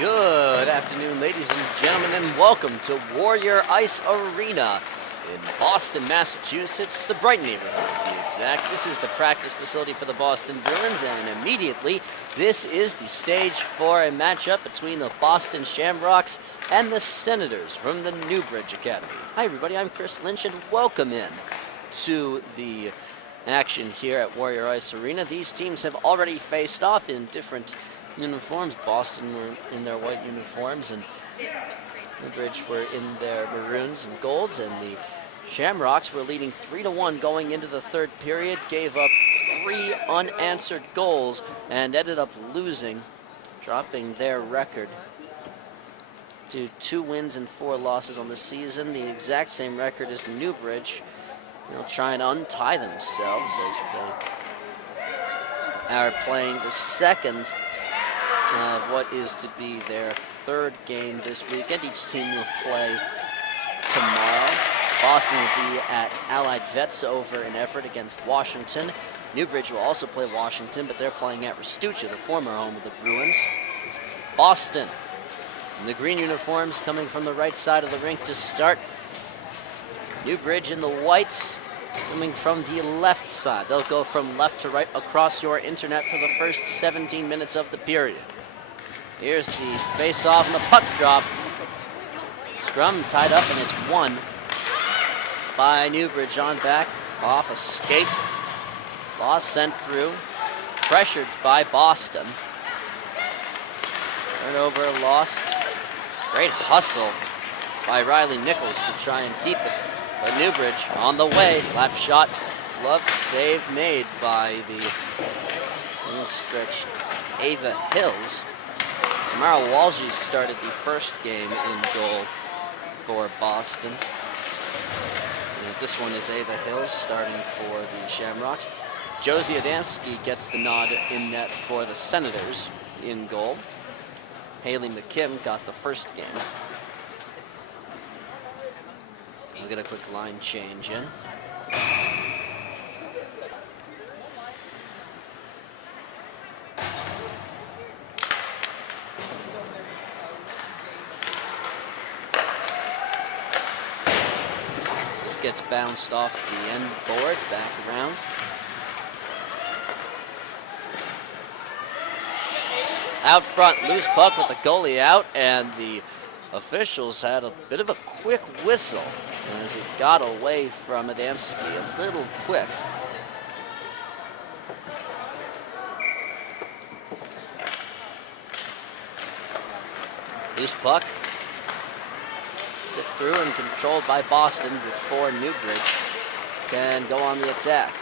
Good afternoon, ladies and gentlemen, and welcome to Warrior Ice Arena in Boston, Massachusetts, the Brighton neighborhood to be exact. This is the practice facility for the Boston Bruins, and immediately this is the stage for a matchup between the Boston Shamrocks and the Senators from the Newbridge Academy. Hi everybody, I'm Chris Lynch, and welcome in to the action here at Warrior Ice Arena. These teams have already faced off in different uniforms. Boston were in their white uniforms, and Newbridge were in their maroons and golds, and the Shamrocks were leading 3-1 going into the third period, gave up 3 unanswered goals, and ended up losing, dropping their record to 2 wins and 4 losses on the season, the exact same record as Newbridge. They'll try and untie themselves as they are playing the second of what is to be their third game this weekend. Each team will play tomorrow. Boston will be at Allied Vets over in Everett against Washington. Newbridge will also play Washington, but they're playing at Restuccia, the former home of the Bruins. Boston in the green uniforms coming from the right side of the rink to start. Newbridge in the whites coming from the left side. They'll go from left to right across your internet for the first 17 minutes of the period. Here's the face-off and the puck drop. Scrum tied up, and it's won by Newbridge on back, off a skate. Loss sent through, pressured by Boston. Turnover lost. Great hustle by Riley Nichols to try and keep it. But Newbridge on the way, slap shot, glove save made by the stretched Ava Hills. Samara Walji started the first game in goal for Boston. And this one is Ava Hills starting for the Shamrocks. Josie Adamski gets the nod in net for the Senators in goal. Haley McKim got the first game. We'll get a quick line change in. This gets bounced off the end boards, back around. Out front, loose puck with the goalie out, and the officials had a bit of a quick whistle as it got away from Adamski a little quick. Loose puck. Tipped through and controlled by Boston before Newbridge can go on the attack.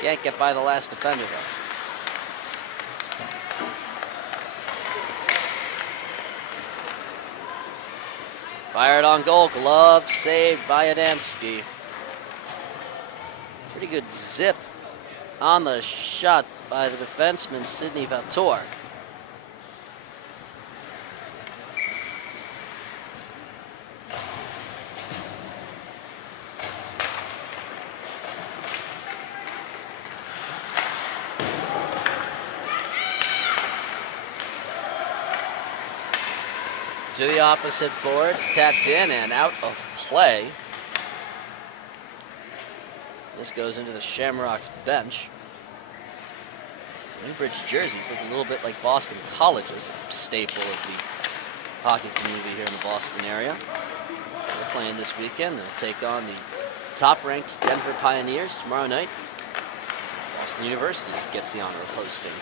Can't get by the last defender though. Fired on goal, glove saved by Adamski. Pretty good zip on the shot by the defenseman, Sidney Valtor. To the opposite boards, tapped in and out of play. This goes into the Shamrocks bench. Newbridge jerseys look a little bit like Boston College's, a staple of the hockey community here in the Boston area. They're playing this weekend. They'll take on the top-ranked Denver Pioneers tomorrow night. Boston University gets the honor of hosting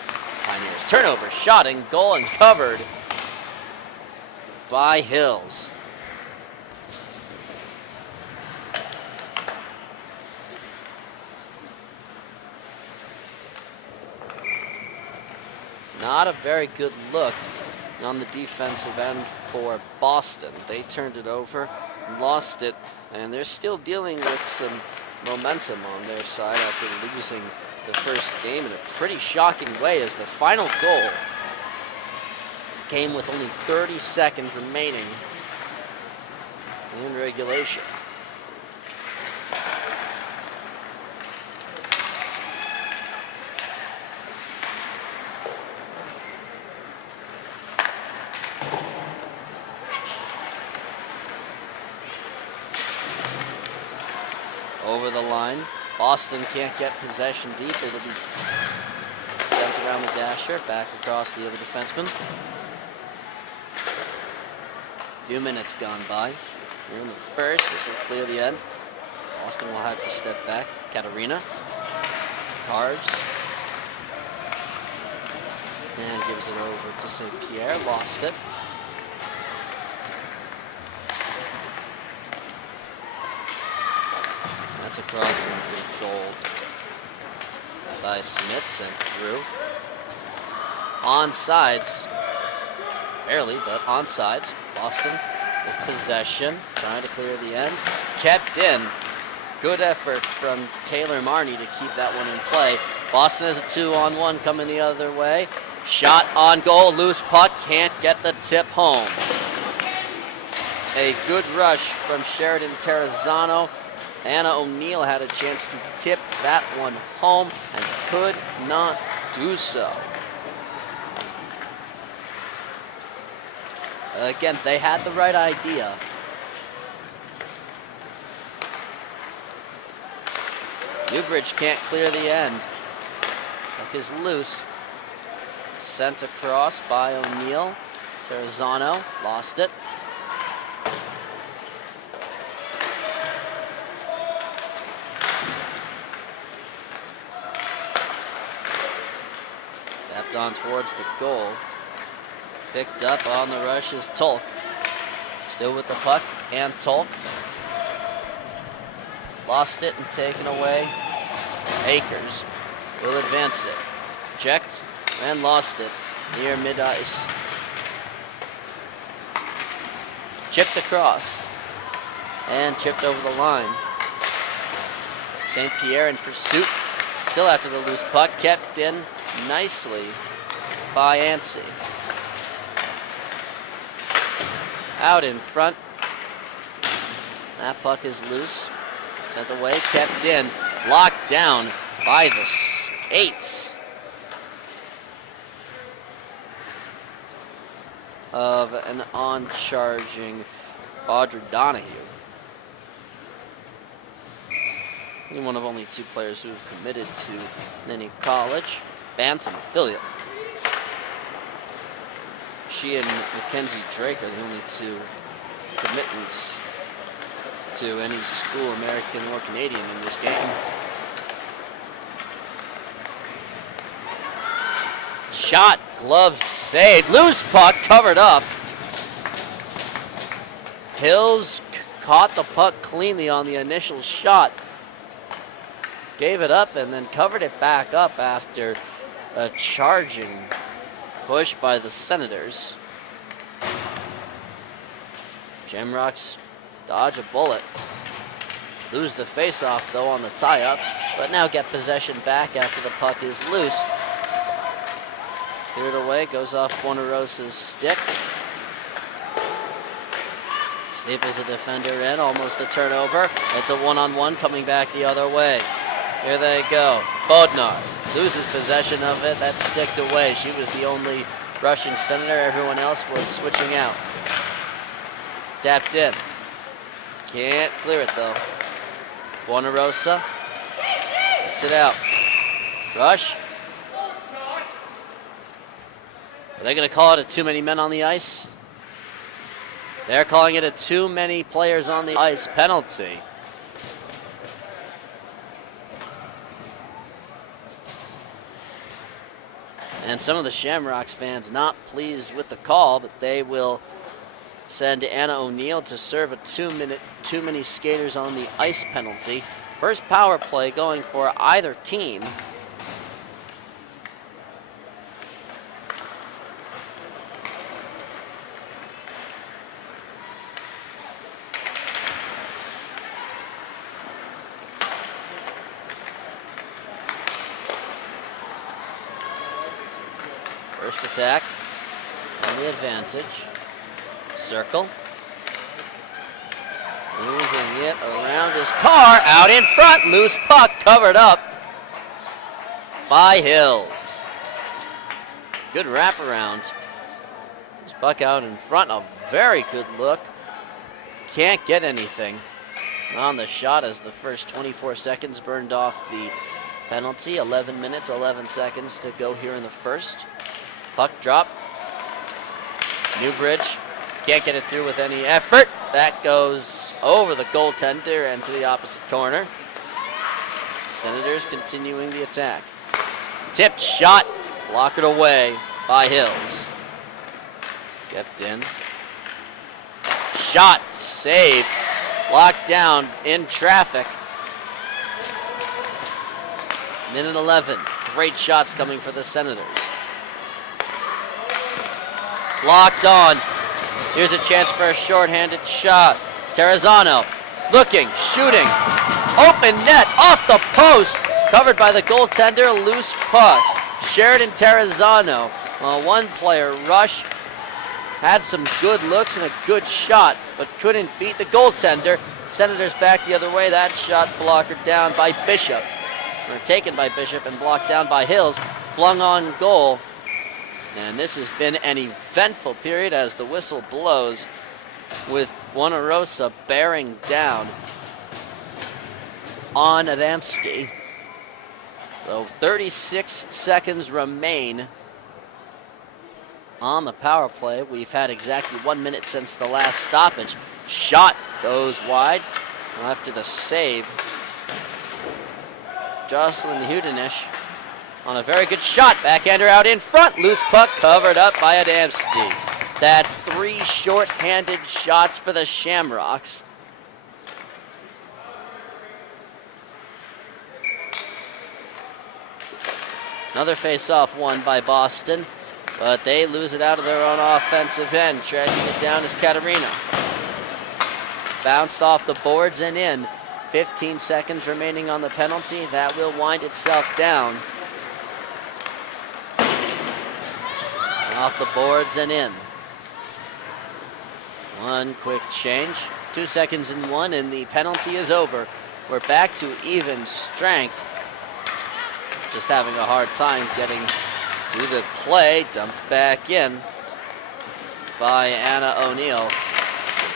Pioneers. Turnover, shotting, goal, and covered by Hills. Not a very good look on the defensive end for Boston. They turned it over, lost it, and they're still dealing with some momentum on their side after losing the first game in a pretty shocking way, as the final goal came with only 30 seconds remaining in regulation. the line. Boston can't get possession deep. It'll be sent around the dasher, back across the other defenseman. Few minutes gone by. We're in the first. This will clear the end. Boston will have to step back. Katarina carves and gives it over to St. Pierre. Lost it. That's across and controlled by Smith and through. Onsides. Barely, but onsides. Boston with possession, trying to clear the end. Kept in. Good effort from Taylor Marnie to keep that one in play. Boston has a 2-on-1 coming the other way. Shot on goal, loose puck, can't get the tip home. A good rush from Sheridan Terrazzano. Anna O'Neill had a chance to tip that one home and could not do so. Again, they had the right idea. Newbridge can't clear the end. Puck is loose. Sent across by O'Neill. Terrazzano lost it. Tapped on towards the goal. Picked up on the rush is Tolk. Still with the puck, and Tolk. Lost it and taken away. Akers will advance it. Checked and lost it near mid-ice. Chipped across and chipped over the line. St. Pierre in pursuit. Still after the loose puck, kept in nicely by Yancey. Out in front. That puck is loose. Sent away, kept in. Locked down by the skates of an on-charging Audrey Donahue. One of only two players who have committed to any college. It's Bantam affiliate. She and Mackenzie Drake are the only two commitments to any school, American or Canadian, in this game. Shot, glove saved, loose puck covered up. Hills caught the puck cleanly on the initial shot. Gave it up and then covered it back up after a charging push by the Senators. Shamrocks dodge a bullet. Lose the face-off though on the tie-up, but now get possession back after the puck is loose. Cleared away, goes off Buonarosa's stick. Staples a defender in, almost a turnover. It's a one-on-one coming back the other way. Here they go. Bodnar loses possession of it. That's sticked away. She was the only rushing Senator. Everyone else was switching out. Tapped in. Can't clear it though. Buonarosa gets it out. Rush. Are they going to call it a too many men on the ice? They're calling it a too many players on the ice penalty. And some of the Shamrocks fans not pleased with the call, but they will send Anna O'Neill to serve a 2-minute, too many skaters on the ice penalty. First power play going for either team. First attack on the advantage. Circle. Moving it around his car. Out in front. Loose puck covered up by Hills. Good wraparound. This puck out in front. A very good look. Can't get anything. on the shot as the first 24 seconds burned off the penalty. 11 minutes, 11 seconds to go here in the first. Puck drop. Newbridge can't get it through with any effort. That goes over the goaltender and to the opposite corner. Senators continuing the attack. Tipped shot, blocked away by Hills. Kept in. Shot, save, locked down in traffic. Minute 11, great shots coming for the Senators. Locked on. Here's a chance for a shorthanded shot. Terrazzano looking, shooting. Open net, off the post. Covered by the goaltender, loose puck. Sheridan Terrazzano, one player rush. Had some good looks and a good shot, but couldn't beat the goaltender. Senators back the other way. That shot blocker down by Bishop. Or taken by Bishop and blocked down by Hills. Flung on goal. And this has been an eventful period as the whistle blows with Wanarosa bearing down on Adamski. So 36 seconds remain on the power play. We've had exactly 1 minute since the last stoppage. Shot goes wide after the save. Jocelyn Hudenish on a very good shot. Backhander out in front. Loose puck covered up by Adamski. That's 3 short-handed shots for the Shamrocks. Another face-off won by Boston, but they lose it out of their own offensive end. Tracking it down is Katarina. Bounced off the boards and in. 15 seconds remaining on the penalty. That will wind itself down. Off the boards and in. One quick change. 2 seconds in one, and the penalty is over. We're back to even strength. Just having a hard time getting to the play. Dumped back in by Anna O'Neill.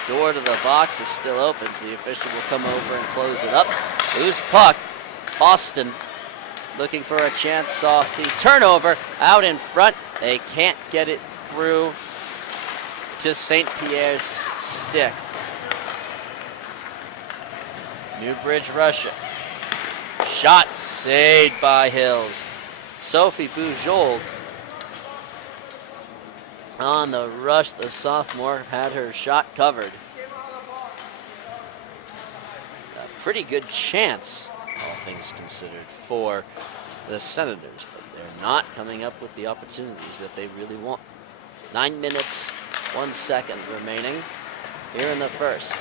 The door to the box is still open, so the official will come over and close it up. Loose puck. Boston looking for a chance off the turnover. Out in front. They can't get it through to St. Pierre's stick. Newbridge Russia. Shot saved by Hills. Sophie Bujold on the rush. The sophomore had her shot covered. A pretty good chance, all things considered, for the Senators, but they're not coming up with the opportunities that they really want. 9 minutes, 1 second remaining here in the first.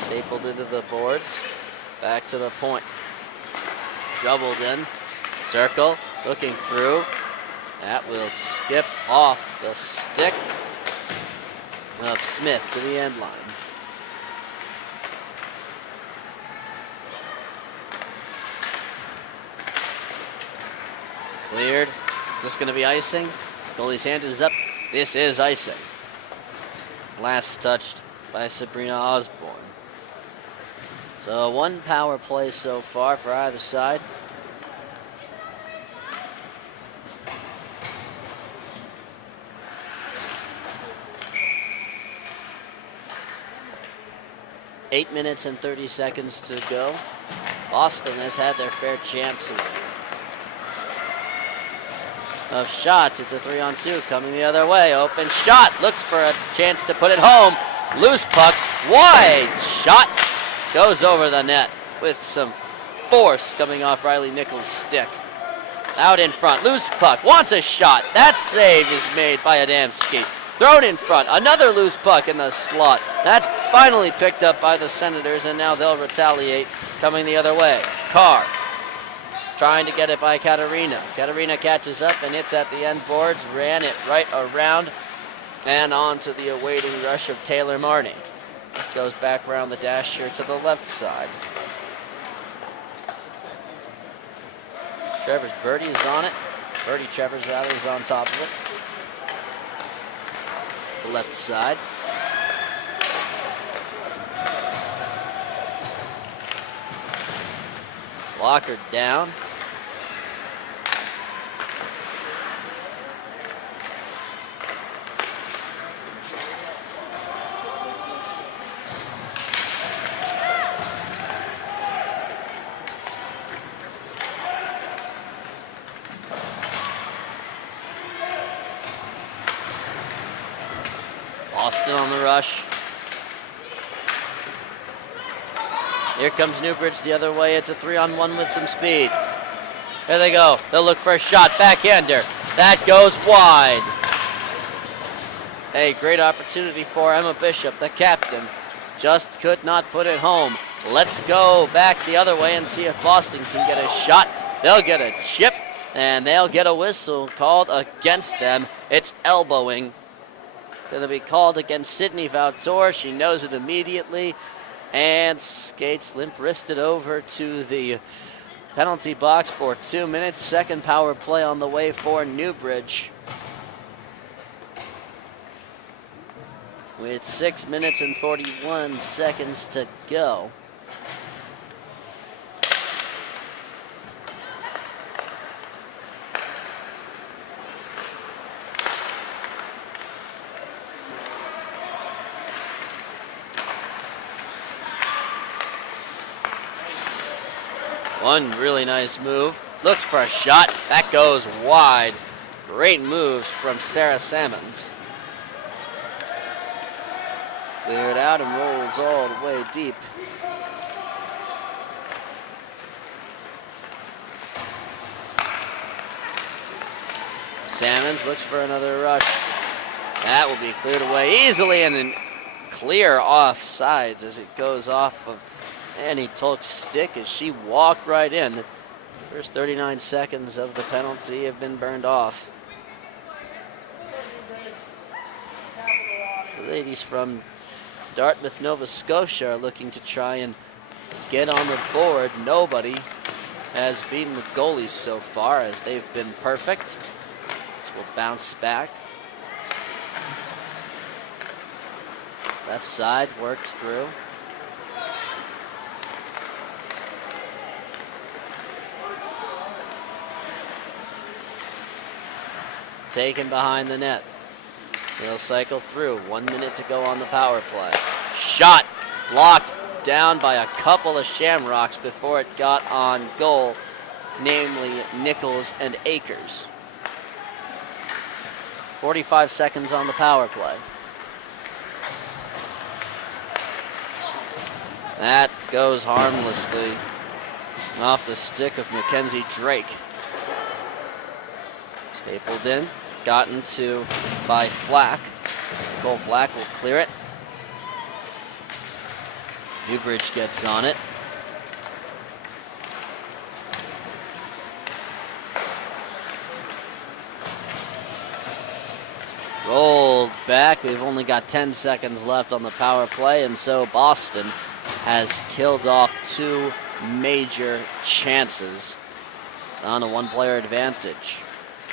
Stapled into the boards, back to the point. Doubled in, circle, looking through. That will skip off the stick of Smith to the end line. Cleared. Is this going to be icing? Goalie's hand is up. This is icing. Last touched by Sabrina Osborne. So 1 power play so far for either side. Eight minutes and 30 seconds to go. Boston has had their fair chance of shots. It's a 3-on-2 coming the other way. Open shot. Looks for a chance to put it home. Loose puck. Wide shot. Goes over the net with some force coming off Riley Nichols' stick. Out in front. Loose puck. Wants a shot. That save is made by Adamski. Thrown in front. Another loose puck in the slot. That's finally picked up by the Senators, and now they'll retaliate coming the other way. Carr trying to get it by Katarina. Katarina catches up and hits at the end boards. Ran it right around and on to the awaiting rush of Taylor Marnie. This goes back around the dash here to the left side. Birdie is on it. Travers rather is on top of it. The left side. Blocker down. Boston on the rush. Here comes Newbridge the other way. It's a 3-on-1 with some speed. Here they go. They'll look for a shot. Backhander. That goes wide. A great opportunity for Emma Bishop, the captain. Just could not put it home. Let's go back the other way and see if Boston can get a shot. They'll get a chip, and they'll get a whistle called against them. It's elbowing. Going to be called against Sydney Valtor. She knows it immediately and skates limp-wristed over to the penalty box for 2 minutes. Second power play on the way for Newbridge. With 6 minutes and 41 seconds to go. One really nice move. Looks for a shot. That goes wide. Great moves from Sarah Salmons. Cleared out and rolls all the way deep. Salmons looks for another rush. That will be cleared away easily and then clear off sides as it goes off of Annie Tolk's stick as she walked right in. First 39 seconds of the penalty have been burned off. The ladies from Dartmouth, Nova Scotia are looking to try and get on the board. Nobody has beaten the goalies so far as they've been perfect. So we'll bounce back. Left side worked through. Taken behind the net. They'll cycle through. 1 minute to go on the power play. Shot blocked down by a couple of Shamrocks before it got on goal, namely Nichols and Akers. 45 seconds on the power play. That goes harmlessly off the stick of Mackenzie Drake. Stapled in. Gotten to by Flack. Nicole Flack will clear it. Newbridge gets on it. Rolled back. We've only got 10 seconds left on the power play, and so Boston has killed off two major chances on a one-player advantage.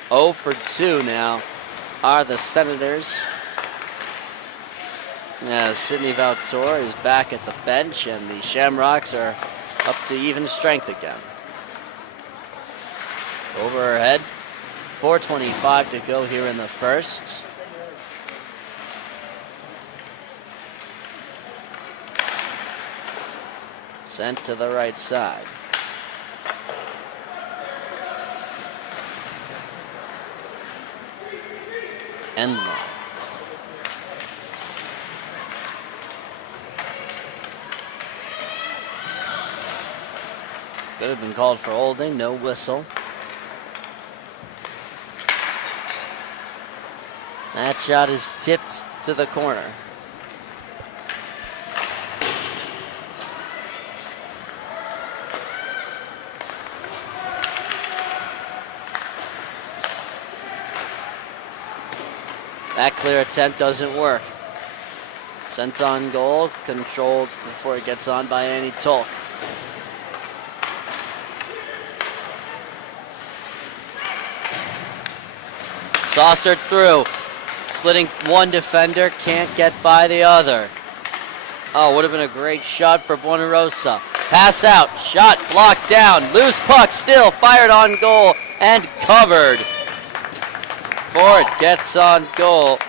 0 for 2 now are the Senators. Sydney Valtor is back at the bench, and the Shamrocks are up to even strength again. Over her head. 4:25 to go here in the first. Sent to the right side. Enlow. Could have been called for holding, no whistle. That shot is tipped to the corner. That clear attempt doesn't work. Sent on goal, controlled before it gets on by Annie Tolk. Saucered through. Splitting one defender, can't get by the other. Oh, would have been a great shot for Buonarosa. Pass out, shot blocked down, loose puck still fired on goal and covered. Ford gets on goal.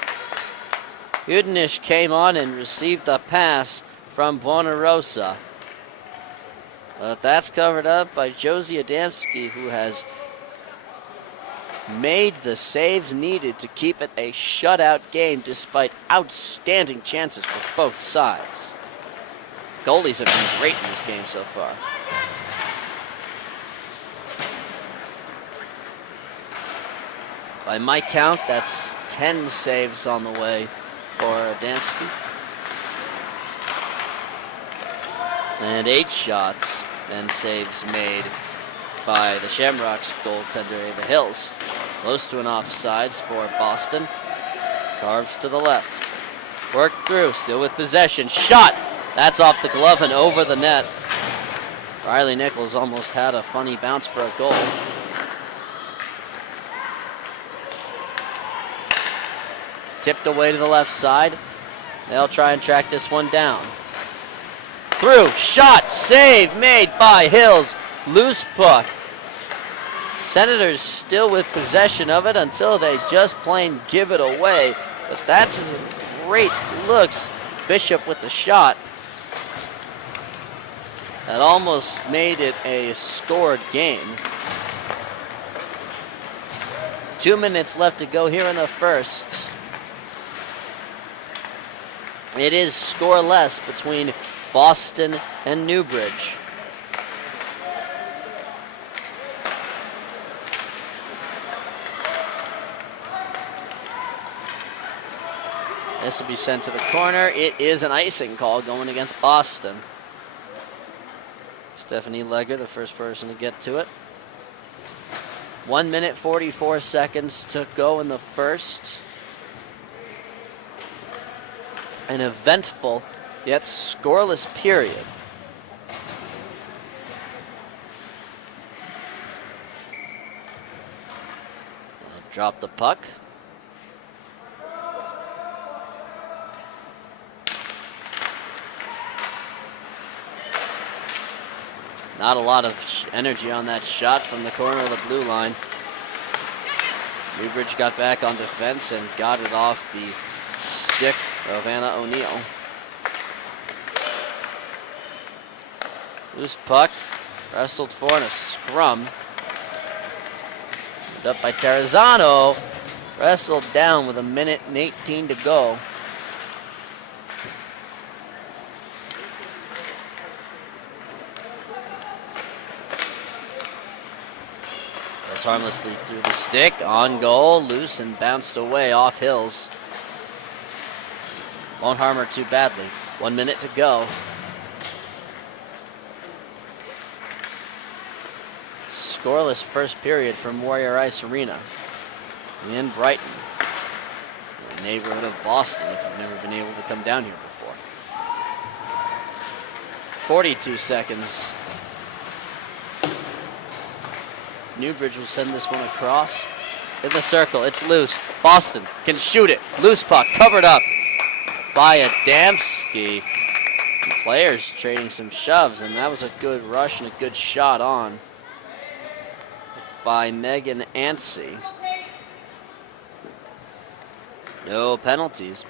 Udinish came on and received the pass from Buonarosa. But that's covered up by Josie Adamski, who has made the saves needed to keep it a shutout game despite outstanding chances for both sides. Goalies have been great in this game so far. By my count, that's 10 saves on the way for Adamski. And 8 shots and saves made by the Shamrocks goaltender Ava Hills. Close to an offsides for Boston. Carves to the left. Worked through, still with possession. Shot! That's off the glove and over the net. Riley Nichols almost had a funny bounce for a goal. Tipped away to the left side. They'll try and track this one down. Through, shot, save made by Hills. Loose puck. Senators still with possession of it until they just plain give it away. But that's great looks. Bishop with the shot. That almost made it a scored game. 2 minutes left to go here in the first. It is scoreless between Boston and Newbridge. This will be sent to the corner. It is an icing call going against Boston. Stephanie Legger, the first person to get to it. 1 minute, 44 seconds to go in the first. An eventful yet scoreless period. Drop the puck. Not a lot of energy on that shot from the corner of the blue line. Newbridge got back on defense and got it off the stick of Anna O'Neill. Loose puck, wrestled for in a scrum. Put up by Terrazzano, wrestled down with 1 minute and 18 to go. Goes harmlessly through the stick, on goal, loose and bounced away off Hills. Won't harm her too badly. 1 minute to go. Scoreless first period from Warrior Ice Arena in Brighton, the neighborhood of Boston if you've never been able to come down here before. 42 seconds. Newbridge will send this one across. In the circle, it's loose. Boston can shoot it. Loose puck, covered up by Adamski. Players trading some shoves, and that was a good rush and a good shot on by Megan Anstey. No penalties.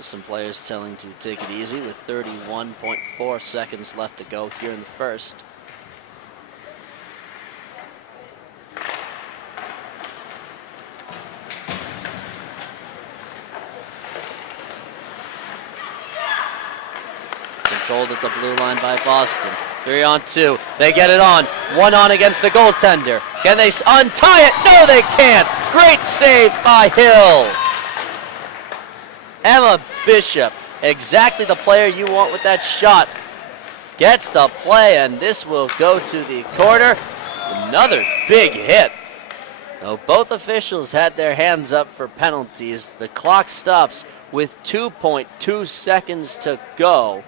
Some players telling to take it easy with 31.4 seconds left to go here in the first. Controlled at the blue line by Boston. 3-on-2. They get it on. 1 on against the goaltender. Can they untie it? No, they can't. Great save by Hill. Emma Bishop, exactly the player you want with that shot, gets the play, and this will go to the corner. Another big hit. Now, both officials had their hands up for penalties. The clock stops with 2.2 seconds to go.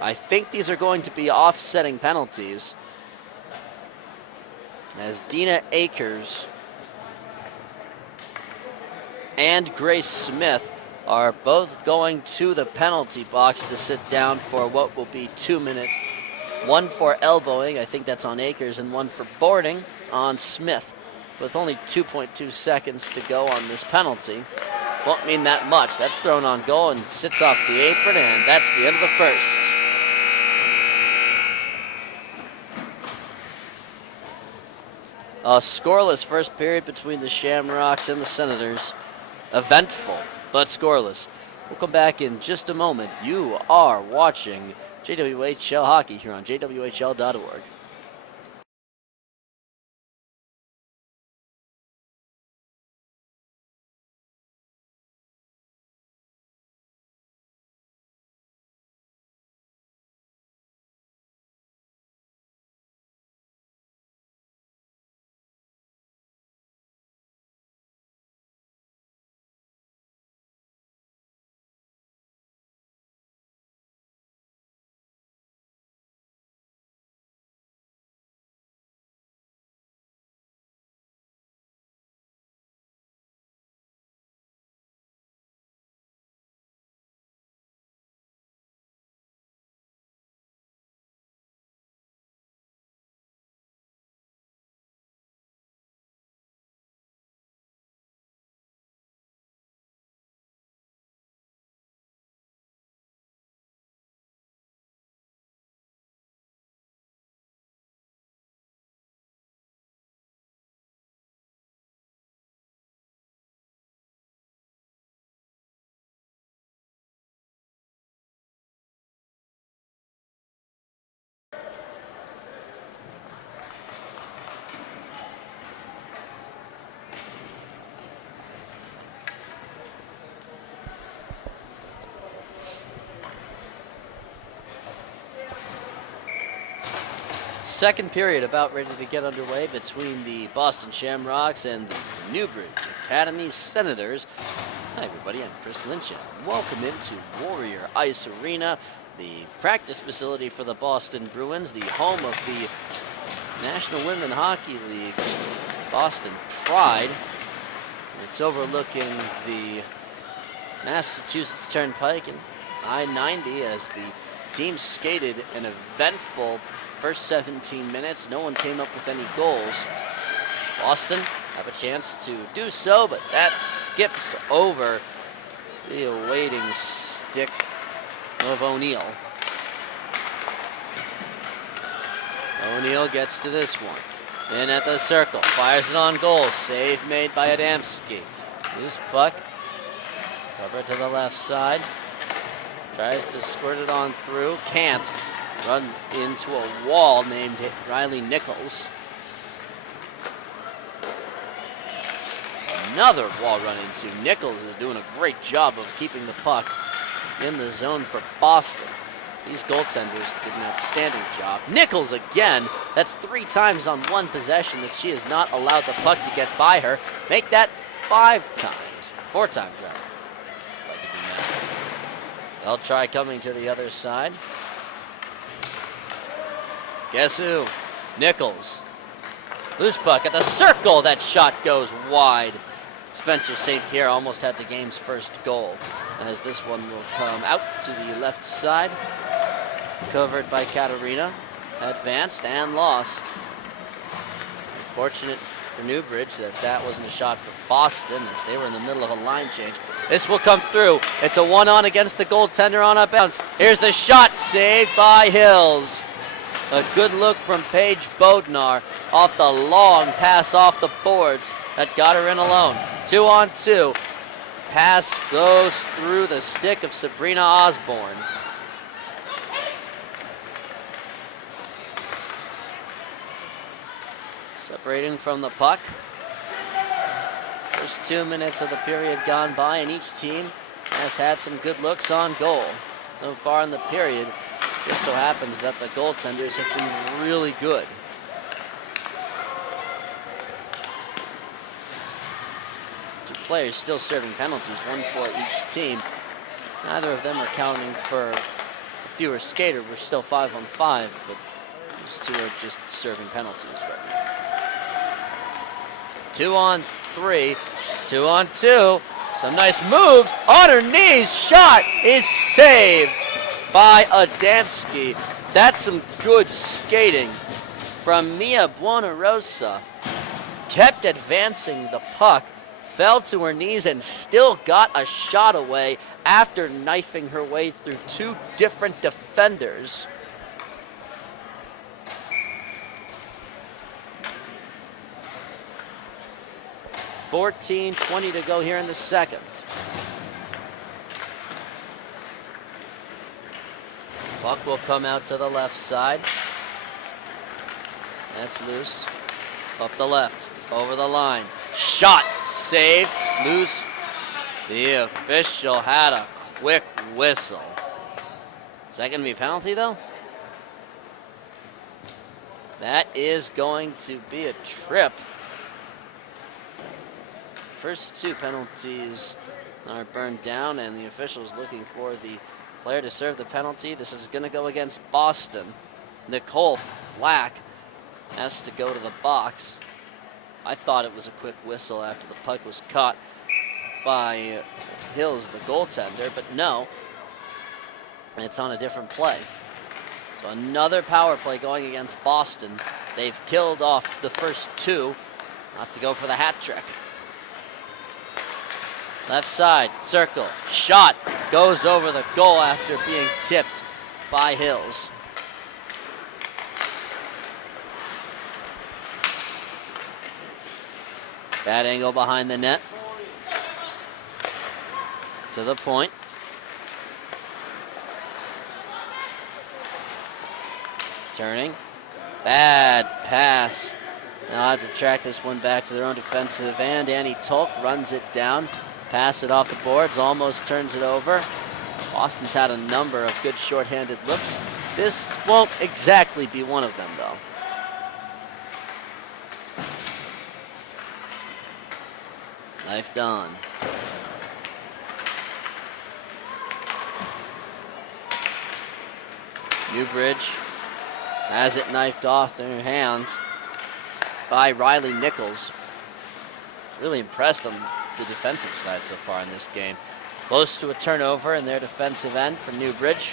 I think these are going to be offsetting penalties, as Dina Akers and Grace Smith are both going to the penalty box to sit down for what will be 2 minute. One for elbowing, I think that's on Akers, and one for boarding on Smith. With only 2.2 seconds to go on this penalty. Won't mean that much. That's thrown on goal and sits off the apron, and that's the end of the first. A scoreless first period between the Shamrocks and the Senators. Eventful, but scoreless. We'll come back in just a moment. You are watching JWHL hockey here on JWHL.org. Second period about ready to get underway between the Boston Shamrocks and the Newbridge Academy Senators. Hi everybody, I'm Chris Lynch and welcome into Warrior Ice Arena, the practice facility for the Boston Bruins, the home of the National Women Hockey League's Boston Pride. It's overlooking the Massachusetts Turnpike and I-90 as the team skated an eventful first 17 minutes. No one came up with any goals. Boston have a chance to do so, but that skips over the awaiting stick of O'Neill. O'Neill gets to this one. In at the circle, fires it on goal. Save made by Adamski. Loose puck. Cover to the left side. Tries to squirt it on through. Can't. Run into a wall named Riley Nichols. Another wall run into. Nichols is doing a great job of keeping the puck in the zone for Boston. These goaltenders did an outstanding job. Nichols again. That's 3 times on one possession that she has not allowed the puck to get by her. Make that 5 times. 4 times, rather. They'll try coming to the other side. Guess who? Nichols. Loose puck at the circle. That shot goes wide. Spencer St. Pierre almost had the game's first goal, as this one will come out to the left side. Covered by Katarina. Advanced and lost. Fortunate for Newbridge that wasn't a shot for Boston, as they were in the middle of a line change. This will come through. It's a one-on against the goaltender on a bounce. Here's the shot, saved by Hills. A good look from Paige Bodnar off the long pass off the boards that got her in alone. 2-on-2. Pass goes through the stick of Sabrina Osborne. Separating from the puck. First 2 minutes of the period gone by, and each team has had some good looks on goal. So far in the period, just so happens that the goaltenders have been really good. Two players still serving penalties, one for each team. Neither of them are counting for a fewer skater. We're still 5-on-5, but these two are just serving penalties right now. 2-on-3, 2-on-2. Some nice moves on her knees. Shot is saved by Adamski. That's some good skating from Mia Buonarosa. Kept advancing the puck, fell to her knees, and still got a shot away after knifing her way through two different defenders. .14:20 to go here in the second. Puck will come out to the left side. That's loose. Up the left, over the line. Shot, saved, loose. The official had a quick whistle. Is that going to be a penalty, though? That is going to be a trip. First two penalties are burned down, and the official's looking for the player to serve the penalty. This is going to go against Boston. Nicole Flack has to go to the box. I thought it was a quick whistle after the puck was caught by Hills, the goaltender, but no, it's on a different play. So another power play going against Boston. They've killed off the first two. Have to go for the hat trick. Left side, circle, shot, goes over the goal after being tipped by Hills. Bad angle behind the net. To the point. Turning. Bad pass. Now I have to track this one back to their own defensive end. Annie Tolk runs it down. Pass it off the boards, almost turns it over. Boston's had a number of good shorthanded looks. This won't exactly be one of them, though. Knifed on. Newbridge has it knifed off their hands by Riley Nichols. Really impressed on the defensive side so far in this game. Close to a turnover in their defensive end for Newbridge.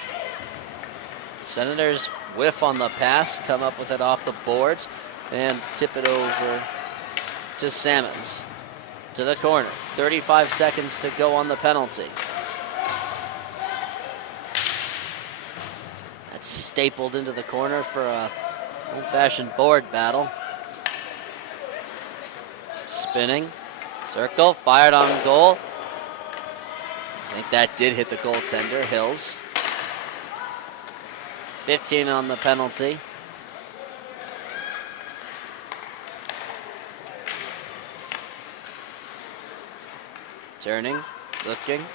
Senators whiff on the pass, come up with it off the boards, and tip it over to Salmons. To the corner. 35 seconds to go on the penalty. That's stapled into the corner for a old-fashioned board battle. Spinning. Circle, fired on goal. I think that did hit the goaltender, Hills. 15 on the penalty. Turning, looking,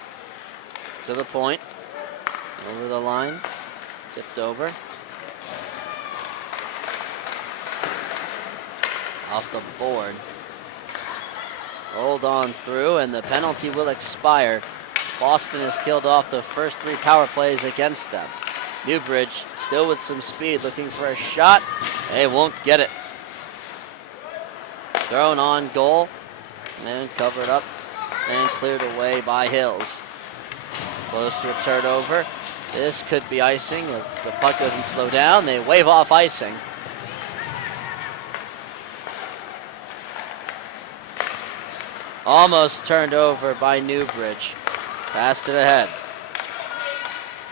to the point, over the line, tipped over. Off the board. Rolled on through, and the penalty will expire. Boston has killed off the first three power plays against them. Newbridge still with some speed, looking for a shot. They won't get it. Thrown on goal, and covered up, and cleared away by Hills. Close to a turnover. This could be icing if the puck doesn't slow down. They wave off icing. Almost turned over by Newbridge. Passed it ahead.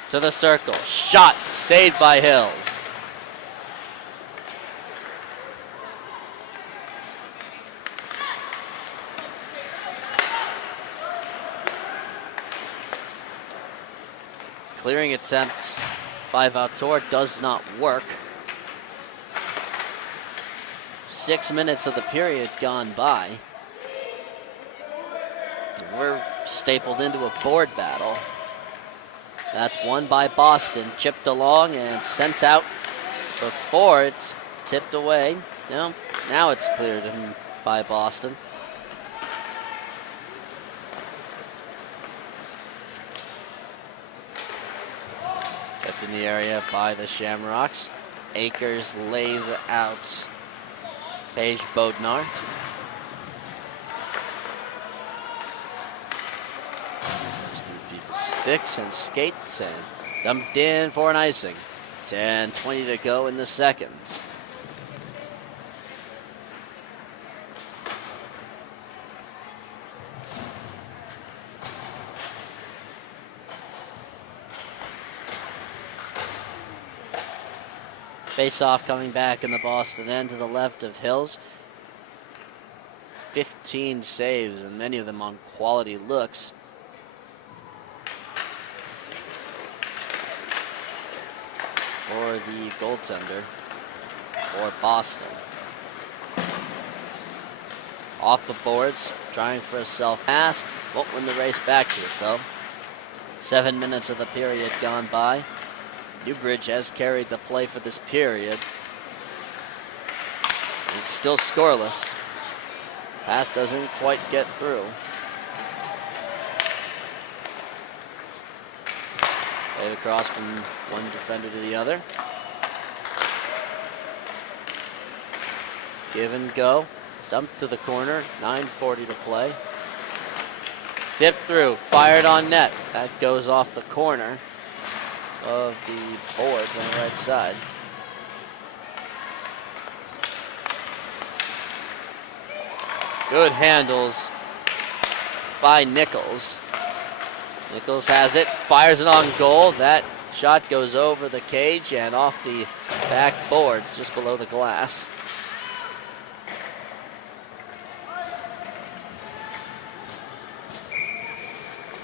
To the circle. Shot saved by Hills. Clearing attempt by Valtor does not work. 6 minutes of the period gone by. We're stapled into a board battle. That's won by Boston, chipped along and sent out before it's tipped away. No, now it's cleared by Boston. Kept in the area by the Shamrocks. Akers lays out Paige Bodnar. Sticks and skates and dumped in for an icing. 10:20 to go in the second. Face-off coming back in the Boston end to the left of Hills. 15 saves, and many of them on quality looks. For the goaltender for Boston. Off the boards, trying for a self-pass. Won't win the race back to it, though. 7 minutes of the period gone by. Newbridge has carried the play for this period. It's still scoreless. Pass doesn't quite get through. Played across from one defender to the other. Give and go. Dumped to the corner. 9:40 to play. Tipped through. Fired on net. That goes off the corner of the boards on the right side. Good handles by Nichols. Nichols has it, fires it on goal. That shot goes over the cage and off the back boards just below the glass.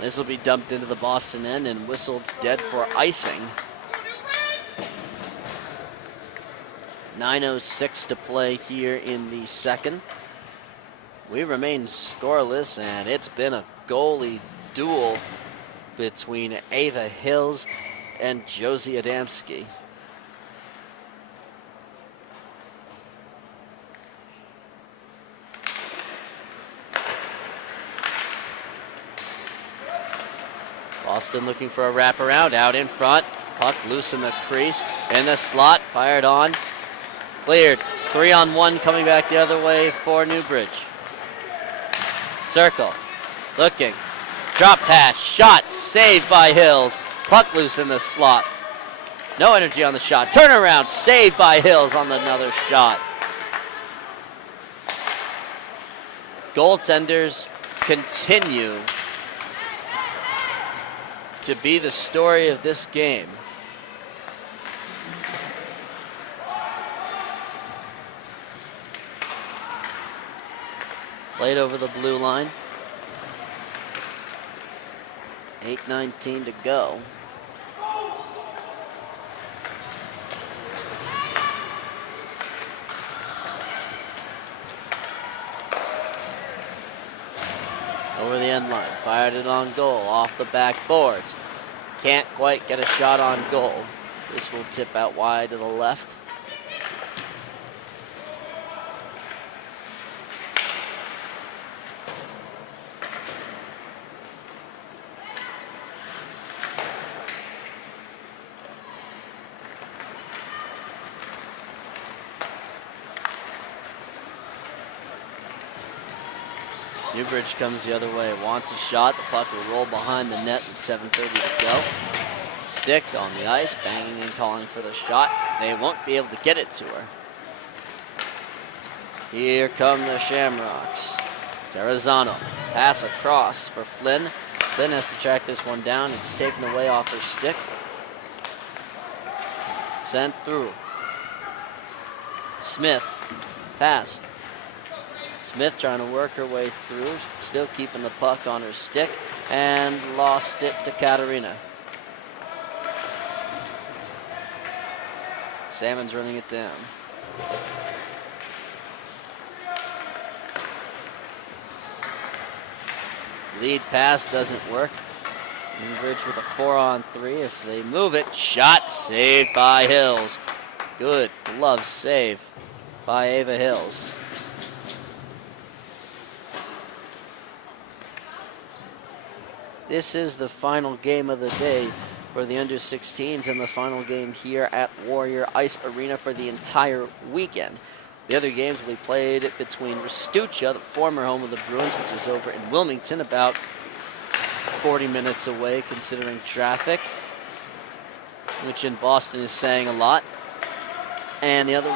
This will be dumped into the Boston end and whistled dead for icing. 9:06 to play here in the second. We remain scoreless, and it's been a goalie duel between Ava Hills and Josie Adamski. Boston looking for a wraparound out in front. Puck loose in the crease. In the slot, fired on. Cleared. 3-on-1 coming back the other way for Newbridge. Circle. Looking. Drop pass. Shot. Saved by Hills. Puck loose in the slot. No energy on the shot. Turnaround. Saved by Hills on another shot. Goaltenders continue to be the story of this game. Played over the blue line. 8:19 to go. Over the end line, fired it on goal, off the back boards. Can't quite get a shot on goal. This will tip out wide to the left. Newbridge comes the other way, wants a shot. The puck will roll behind the net with 7:30 to go. Stick on the ice, banging and calling for the shot. They won't be able to get it to her. Here come the Shamrocks. Terrazzano, pass across for Flynn. Flynn has to track this one down. It's taken away off her stick. Sent through. Smith, pass. Smith trying to work her way through, still keeping the puck on her stick, and lost it to Katarina. Salmon's running it down. Lead pass doesn't work. Newbridge with a 4-on-3. If they move it, shot saved by Hills. Good glove save by Ava Hills. This is the final game of the day for the under-16s and the final game here at Warrior Ice Arena for the entire weekend. The other games will be played between Restuccia, the former home of the Bruins, which is over in Wilmington, about 40 minutes away considering traffic, which in Boston is saying a lot. And the other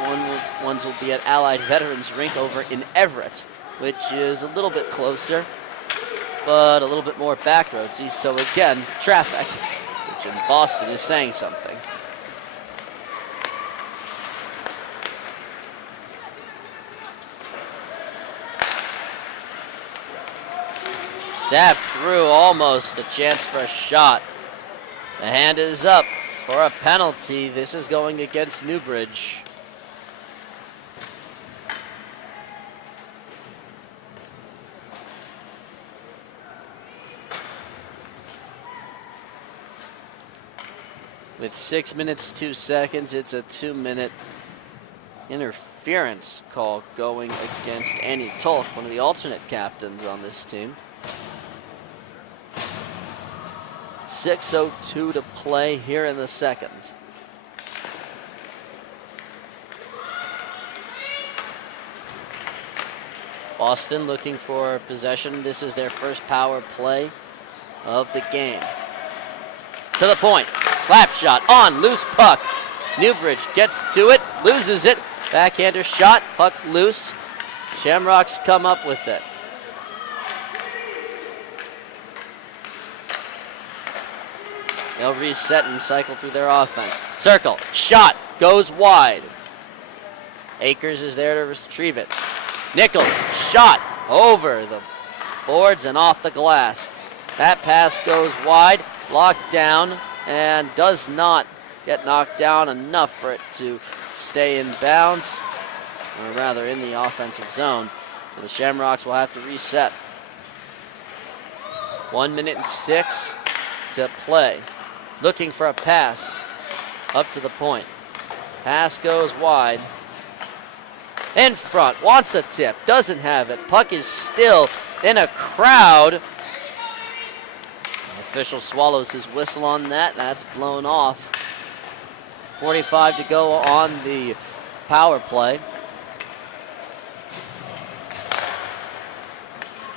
ones will be at Allied Veterans Rink over in Everett, which is a little bit closer, but a little bit more backroadsy. So again, traffic, which in Boston is saying something. Dab through, almost a chance for a shot. The hand is up for a penalty. This is going against Newbridge. With 6 minutes, 2 seconds, it's a 2-minute interference call going against Annie Tolk, one of the alternate captains on this team. 6:02 to play here in the second. Boston looking for possession. This is their first power play of the game. To the point, slap shot on, loose puck. Newbridge gets to it, loses it. Backhander shot, puck loose. Shamrocks come up with it. They'll reset and cycle through their offense. Circle, shot, goes wide. Akers is there to retrieve it. Nichols, shot, over the boards and off the glass. That pass goes wide, blocked down, and does not get knocked down enough for it to stay in bounds, or rather in the offensive zone. So the Shamrocks will have to reset. 1 minute and 6 to play. Looking for a pass up to the point. Pass goes wide. In front, wants a tip, doesn't have it. Puck is still in a crowd. The official swallows his whistle on that. That's blown off. 45 to go on the power play.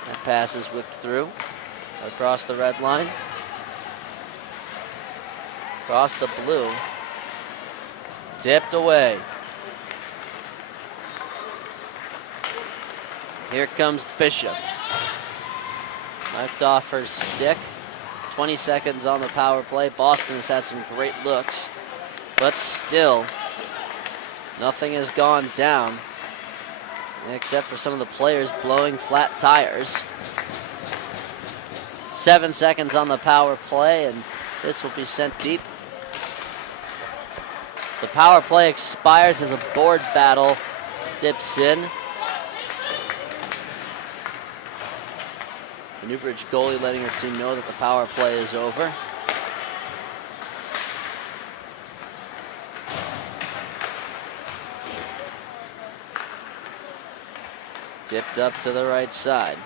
That pass is whipped through across the red line. Across the blue. Tipped away. Here comes Bishop. Left off her stick. 20 seconds on the power play. Boston has had some great looks, but still, nothing has gone down, except for some of the players blowing flat tires. 7 seconds on the power play, and this will be sent deep. The power play expires as a board battle dips in. The Newbridge goalie letting her team know that the power play is over. Tipped up to the right side.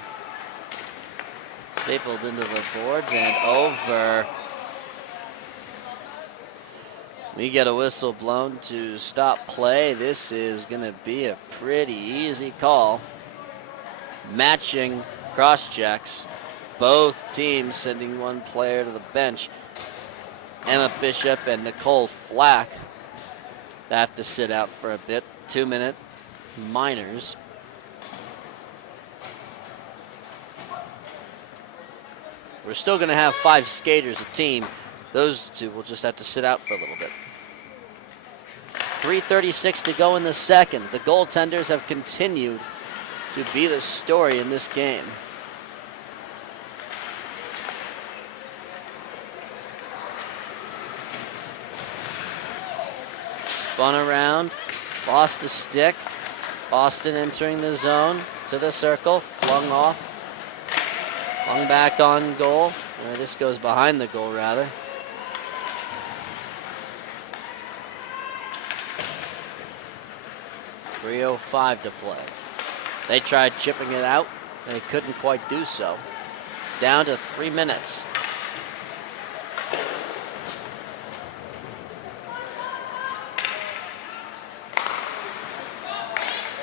Stapled into the boards and over. We get a whistle blown to stop play. This is going to be a pretty easy call. Matching cross checks. Both teams sending one player to the bench. Emma Bishop and Nicole Flack. They have to sit out for a bit. 2-minute minors. We're still going to have 5 skaters a team. Those two will just have to sit out for a little bit. 3:36 to go in the second. The goaltenders have continued to be the story in this game. Spun around, lost the stick. Boston entering the zone to the circle, flung off. Flung back on goal. This goes behind the goal, rather. .305 to play. They tried chipping it out. They couldn't quite do so. Down to 3 minutes.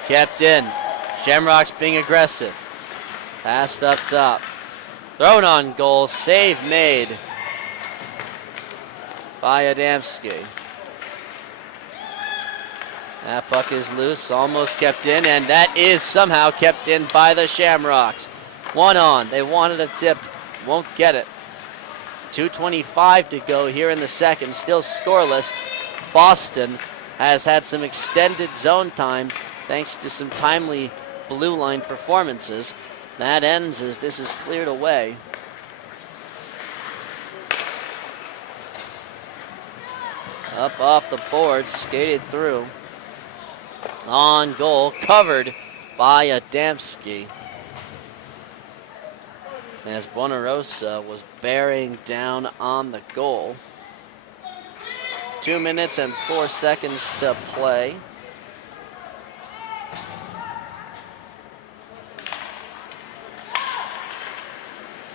Kept in. Shamrocks being aggressive. Passed up top. Thrown on goal, save made by Adamski. That puck is loose, almost kept in, and that is somehow kept in by the Shamrocks. 1 on, they wanted a tip, won't get it. 2:25 to go here in the second, still scoreless. Boston has had some extended zone time thanks to some timely blue line performances. That ends as this is cleared away. Up off the board, skated through. On goal, covered by Adamski. As Bonarosa was bearing down on the goal. 2 minutes and 4 seconds to play.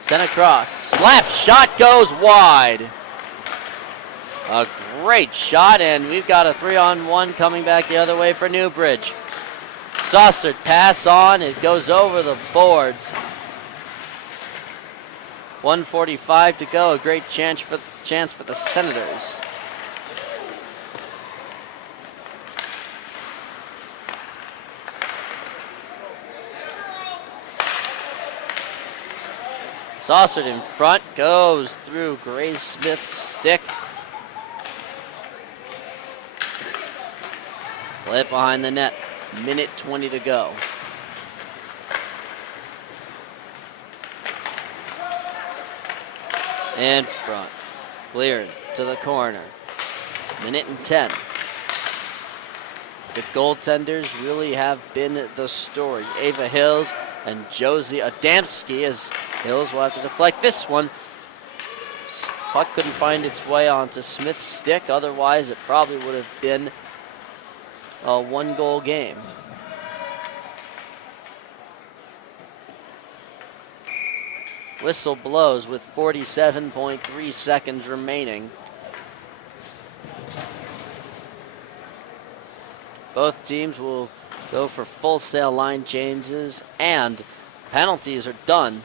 Sent across, slap shot goes wide. A great shot, and we've got a 3-on-1 coming back the other way for Newbridge. Saucered pass on, it goes over the boards. 1:45 to go, a great chance for the Senators. Saucered in front, goes through Gray Smith's stick. Play it behind the net. Minute 20 to go. In front. Cleared to the corner. Minute and 10. The goaltenders really have been the story. Ava Hills and Josie Adamski, as Hills will have to deflect this one. Puck couldn't find its way onto Smith's stick. Otherwise, it probably would have been a 1-goal game. Whistle blows with 47.3 seconds remaining. Both teams will go for full sail line changes, and penalties are done.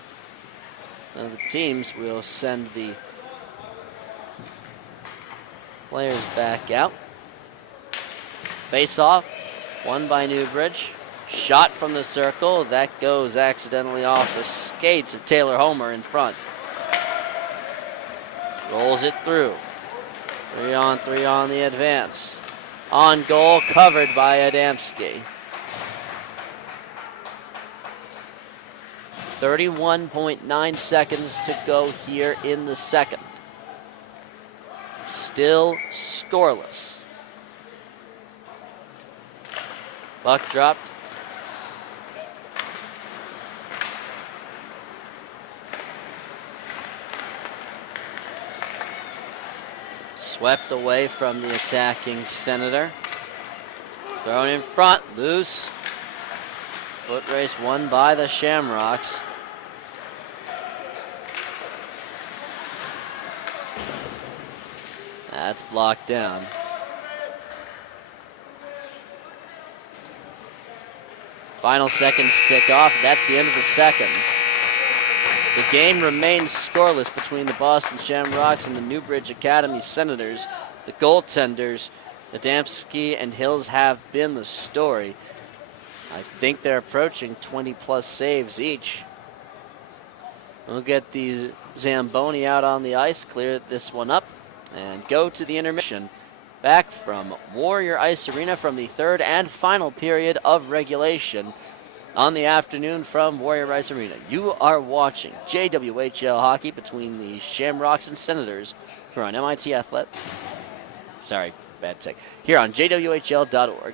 The teams will send the players back out. Face off, won by Newbridge. Shot from the circle, that goes accidentally off the skates of Taylor Homer in front. Rolls it through. 3-on-3 on the advance. On goal, covered by Adamski. 31.9 seconds to go here in the second. Still scoreless. Puck dropped. Swept away from the attacking Senator. Thrown in front, loose. Foot race won by the Shamrocks. That's blocked down. Final seconds tick off. That's the end of the second. The game remains scoreless between the Boston Shamrocks and the Newbridge Academy Senators. The goaltenders, Adamski and Hills, have been the story. I think they're approaching 20-plus saves each. We'll get the Zamboni out on the ice, clear this one up, and go to the intermission. Back from Warrior Ice Arena from the third and final period of regulation on the afternoon from Warrior Ice Arena. You are watching JWHL hockey between the Shamrocks and Senators here on MIT Athletic. Sorry, bad take. Here on JWHL.org.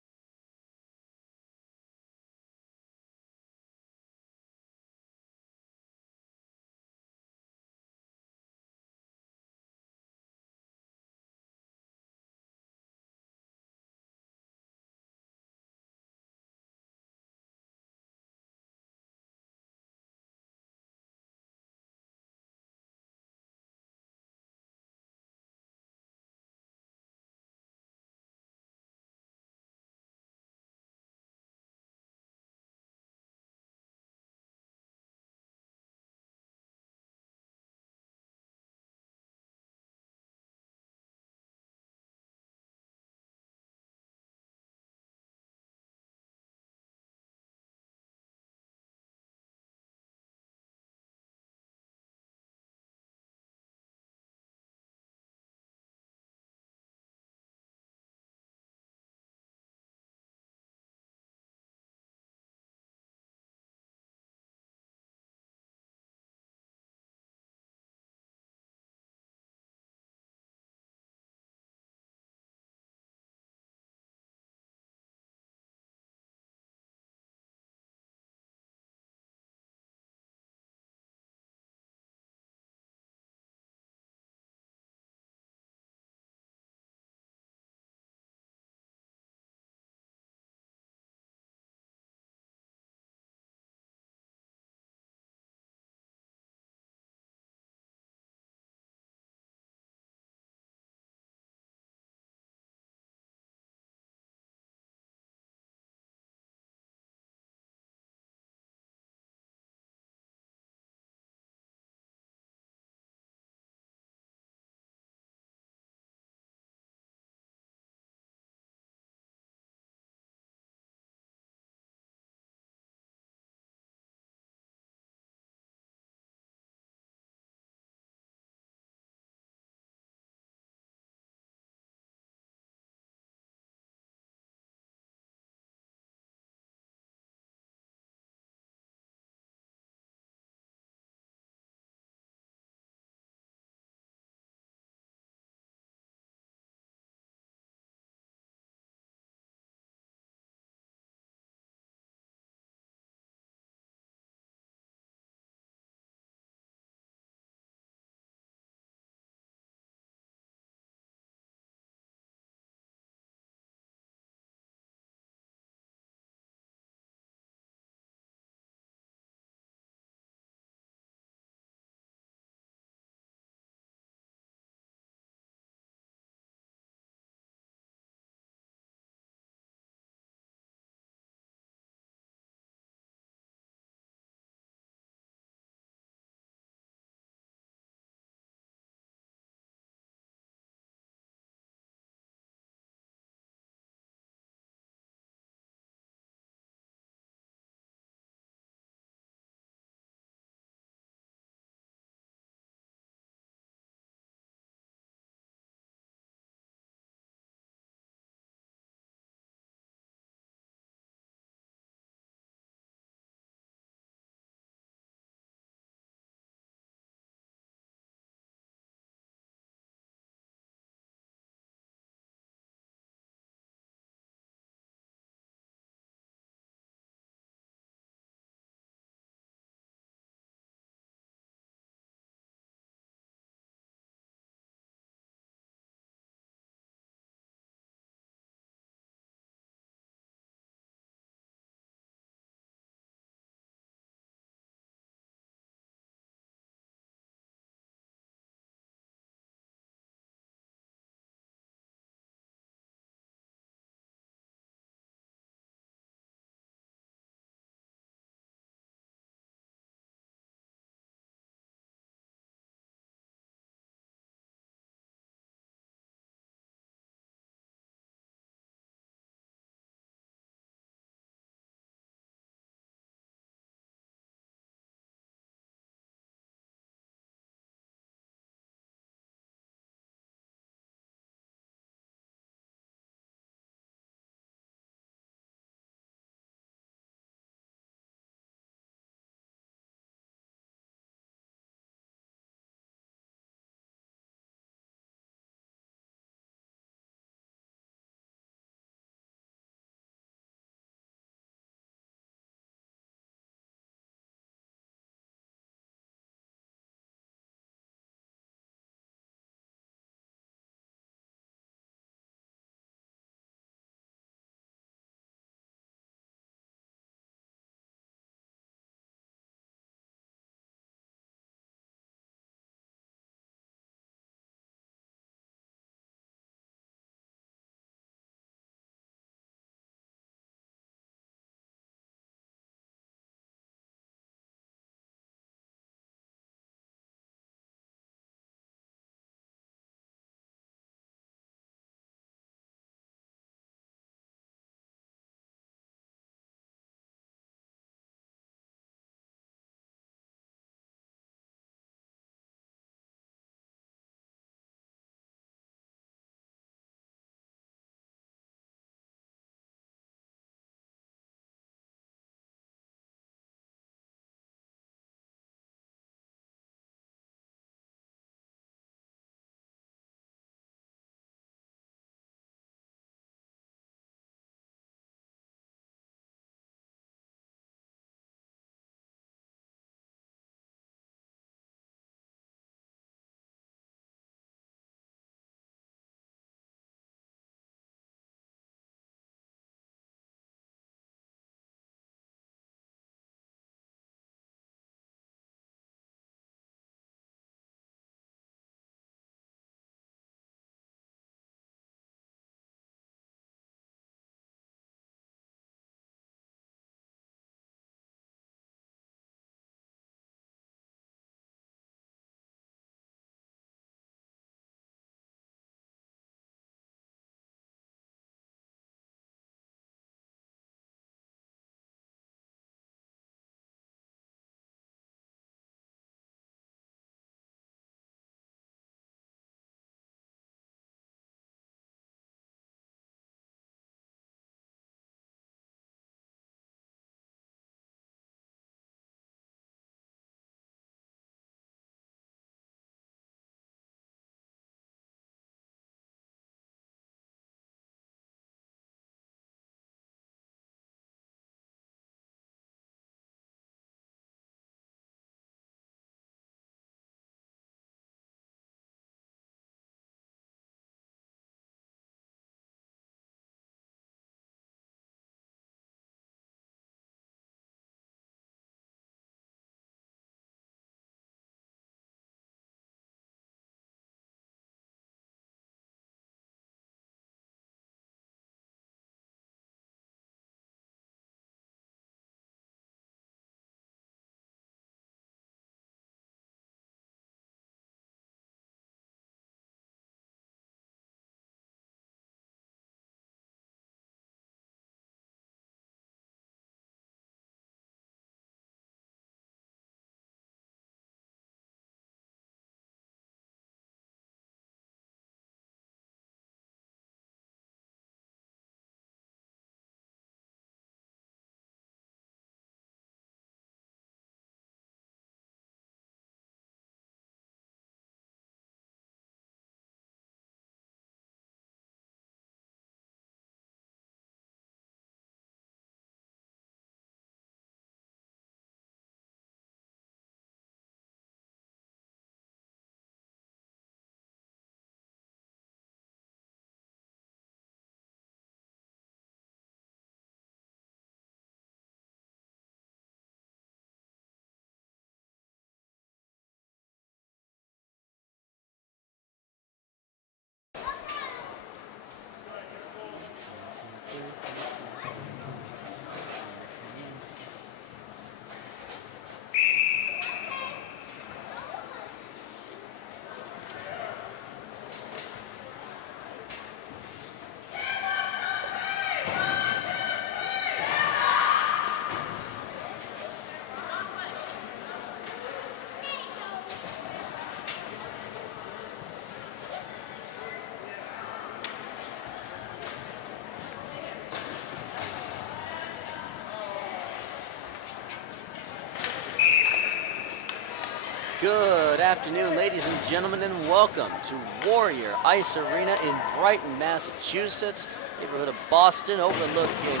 Good afternoon, ladies and gentlemen, and welcome to Warrior Ice Arena in Brighton, Massachusetts, neighborhood of Boston, overlooking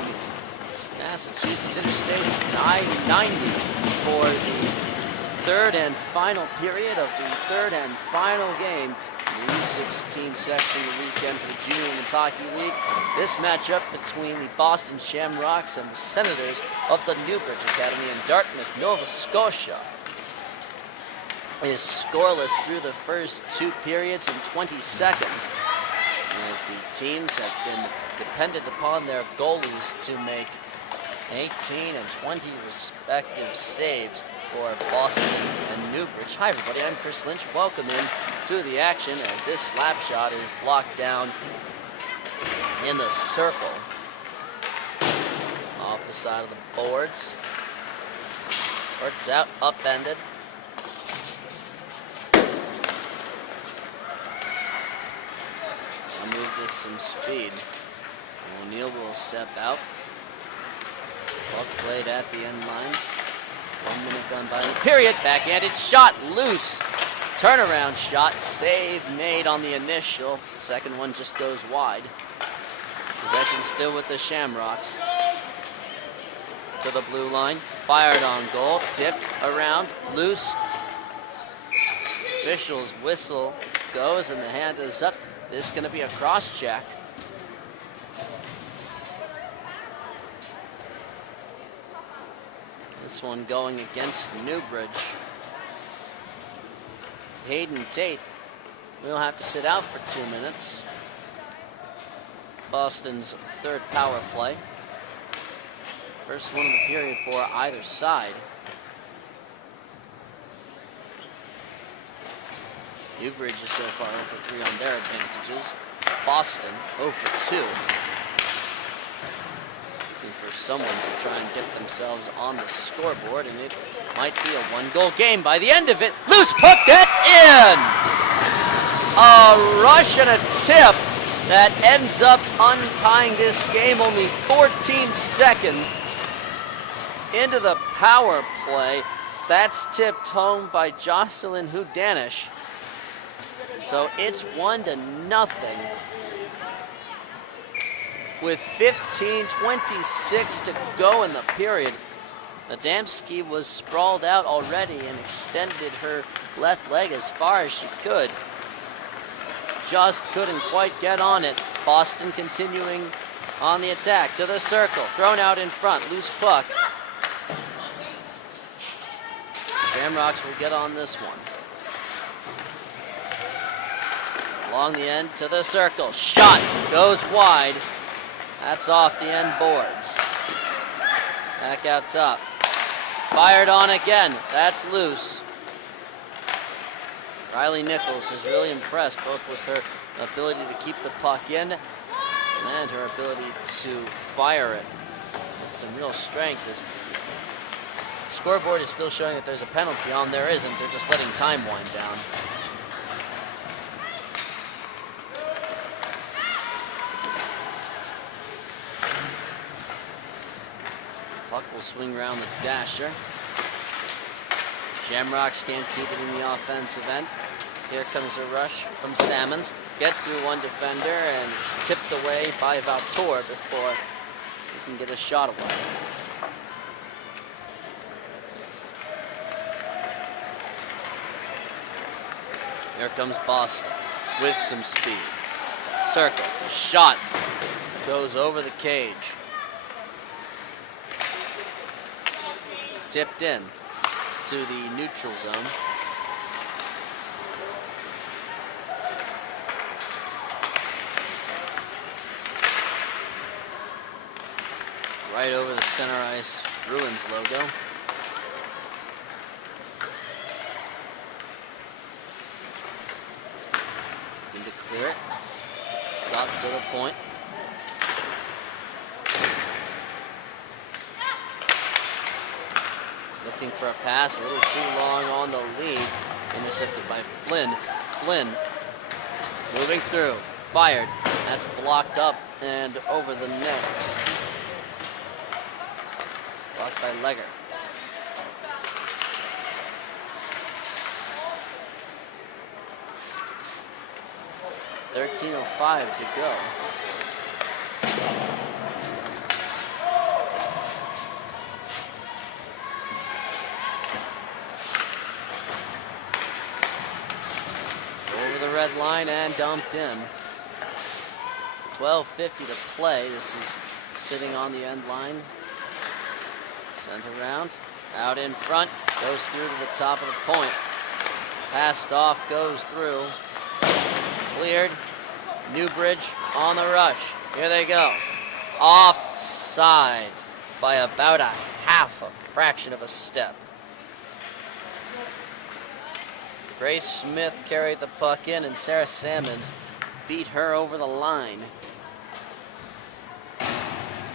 Massachusetts Interstate 990 for the third and final period of the third and final game in the U-16 section of the weekend for the Junior Women's Hockey League. This matchup between the Boston Shamrocks and the Senators of the Newbridge Academy in Dartmouth, Nova Scotia, is scoreless through the first two periods in 20 seconds, as the teams have been dependent upon their goalies to make 18 and 20 respective saves for Boston and Newbridge. Hi everybody, I'm Chris Lynch. Welcome in to the action as this slap shot is blocked down in the circle off the side of the boards. Works out, upended. Moved with some speed. O'Neill will step out. Puck played at the end lines. 1 minute gone by in the period. Backhanded shot, loose. Turnaround shot, save made on the initial. The second one just goes wide. Possession still with the Shamrocks. To the blue line. Fired on goal. Tipped around. Loose. Official's whistle goes and the hand is up. This is going to be a cross check. This one going against Newbridge. Hayden Tate will have to sit out for 2 minutes. Boston's third power play. First one of the period for either side. Newbridge is so far 0 for 3 on their advantages. Boston 0 for 2. Looking for someone to try and get themselves on the scoreboard, and it might be a one-goal game by the end of it. Loose puck, that's in! A rush and a tip that ends up untying this game only 14 seconds into the power play. That's tipped home by Jocelyn Hudanish. So it's 1-0 with 15:26 to go in the period. Adamski was sprawled out already and extended her left leg as far as she could. Just couldn't quite get on it. Boston continuing on the attack to the circle. Thrown out in front, loose puck. Shamrocks will get on this one. Along the end to the circle. Shot goes wide. That's off the end boards. Back out top. Fired on again. That's loose. Riley Nichols is really impressed both with her ability to keep the puck in and her ability to fire it with some real strength. The scoreboard is still showing that there's a penalty on. There isn't. They're just letting time wind down. Puck will swing around the dasher. Shamrocks can't keep it in the offensive end. Here comes a rush from Salmons. Gets through one defender and it's tipped away by Valtor before he can get a shot away. Here comes Boston with some speed. Circle, shot, goes over the cage. Tipped in to the neutral zone. Right over the center ice Bruins logo. Looking to clear it. Top to the point. Looking for a pass, a little too long on the lead. Intercepted by Flynn. Flynn moving through, fired. That's blocked up and over the net. Blocked by Legger. 13:05 to go. Over the red line and dumped in. 12:50 to play. This is sitting on the end line. Sent around, out in front, goes through to the top of the point. Passed off, goes through. Cleared. Newbridge on the rush. Here they go. Offsides by about a half a fraction of a step. Grace Smith carried the puck in, and Sarah Salmons beat her over the line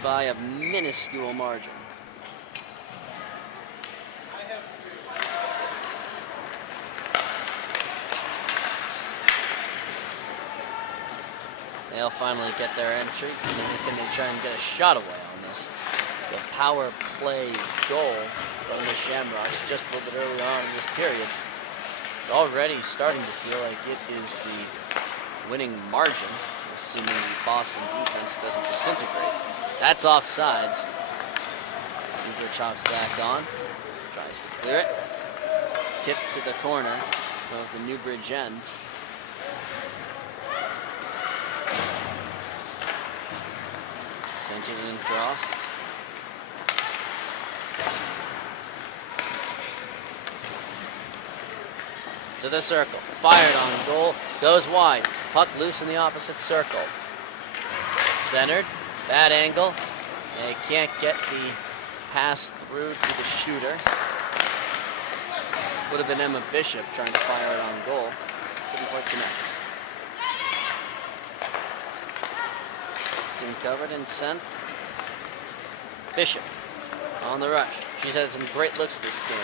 by a minuscule margin. They'll finally get their entry. Can they try and get a shot away on this? The power play goal from the Shamrocks just a little bit early on in this period. It's already starting to feel like it is the winning margin, assuming the Boston defense doesn't disintegrate. That's offsides. Newbridge hops back on, tries to clear it. Tip to the corner of the Newbridge end. Sent it in crossed. To the circle. Fired on goal. Goes wide. Puck loose in the opposite circle. Centered. Bad angle. They can't get the pass through to the shooter. Would have been Emma Bishop trying to fire it on goal. Couldn't quite connect. Covered and sent. Bishop on the rush. She's had some great looks this game.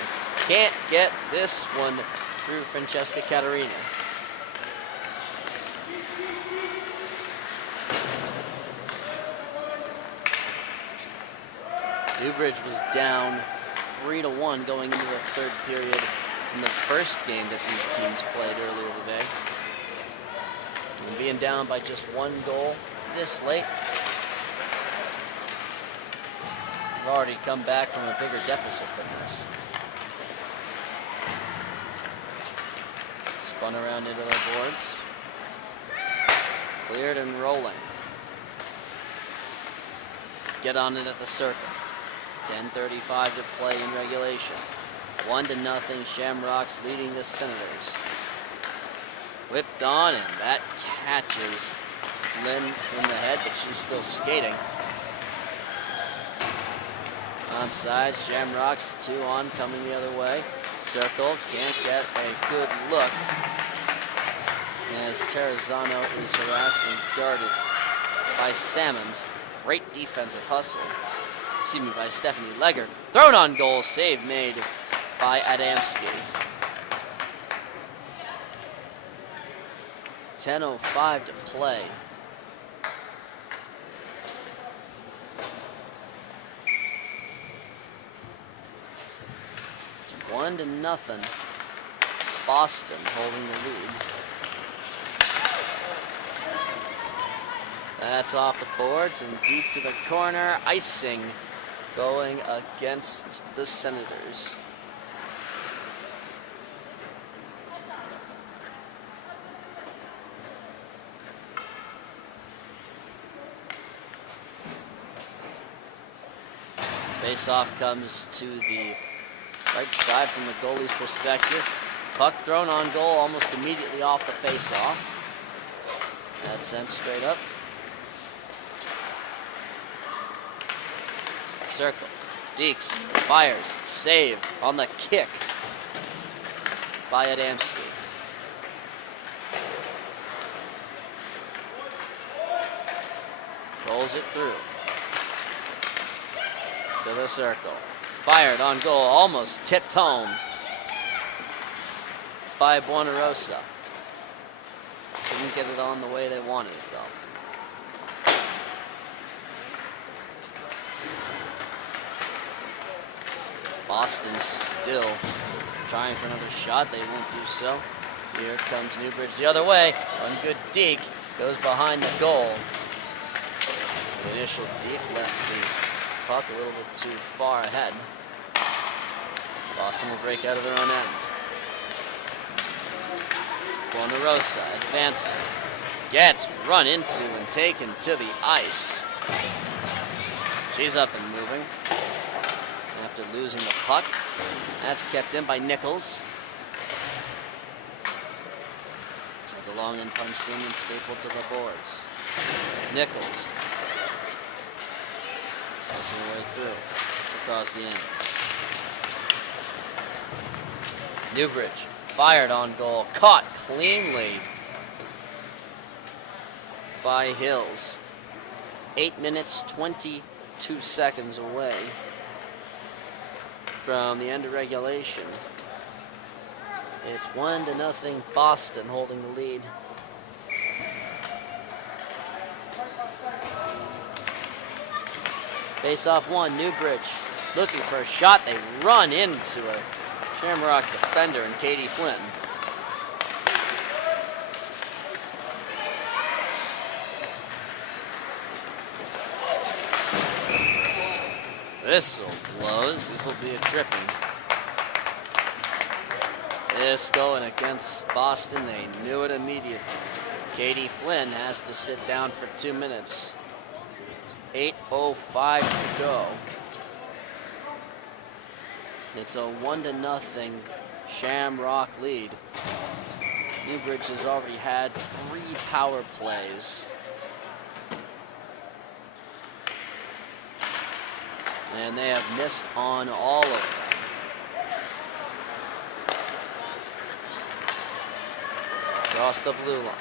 Can't get this one through Francesca Caterina. Newbridge was down 3-1 going into the third period in the first game that these teams played earlier today. And being down by just one goal this late, we've already come back from a bigger deficit than this. Spun around into their boards. Cleared and rolling. Get on it at the circle. 10:35 to play in regulation. 1-0 Shamrocks leading the Senators. Whipped on, and that catches Flynn in the head, but she's still skating. Onside, Shamrocks 2 on, coming the other way. Circle, can't get a good look as Terrazano is harassed and guarded by Salmons. Great defensive hustle. By Stephanie Legger. Thrown on goal, save made by Adamski. 10:05 to play. It's 1-0. Boston holding the lead. That's off the boards and deep to the corner. Icing going against the Senators. Face-off comes to the right side from the goalie's perspective. Puck thrown on goal almost immediately off the face-off. That's sent straight up. Circle. Deeks fires. Save on the kick by Adamski. Rolls it through. To the circle. Fired on goal. Almost tipped home by Buonarosa. Couldn't get it on the way they wanted it though. Boston still trying for another shot. They won't do so. Here comes Newbridge the other way. One good deke. goes behind the goal. The initial deep left the puck a little bit too far ahead. Boston will break out of their own end. Rosa advancing. Gets run into and taken to the ice. She's up and moving. After losing the puck. That's kept in by Nichols. Sends a long and punched in and stapled to the boards. Nichols. Passing her way through. It's across the end. Newbridge fired on goal. Caught cleanly by Hills. 8 minutes, 22 seconds away from the end of regulation. It's 1-0 Boston holding the lead. Face-off one, Newbridge looking for a shot. They run into a Shamrock defender and Katie Flynn. Whistle blows. This will be a tripping. This going against Boston. They knew it immediately. Katie Flynn has to sit down for 2 minutes. 8:05 to go. It's a 1-0 Shamrock lead. Newbridge has already had 3 power plays. And they have missed on all of them. Across the blue line.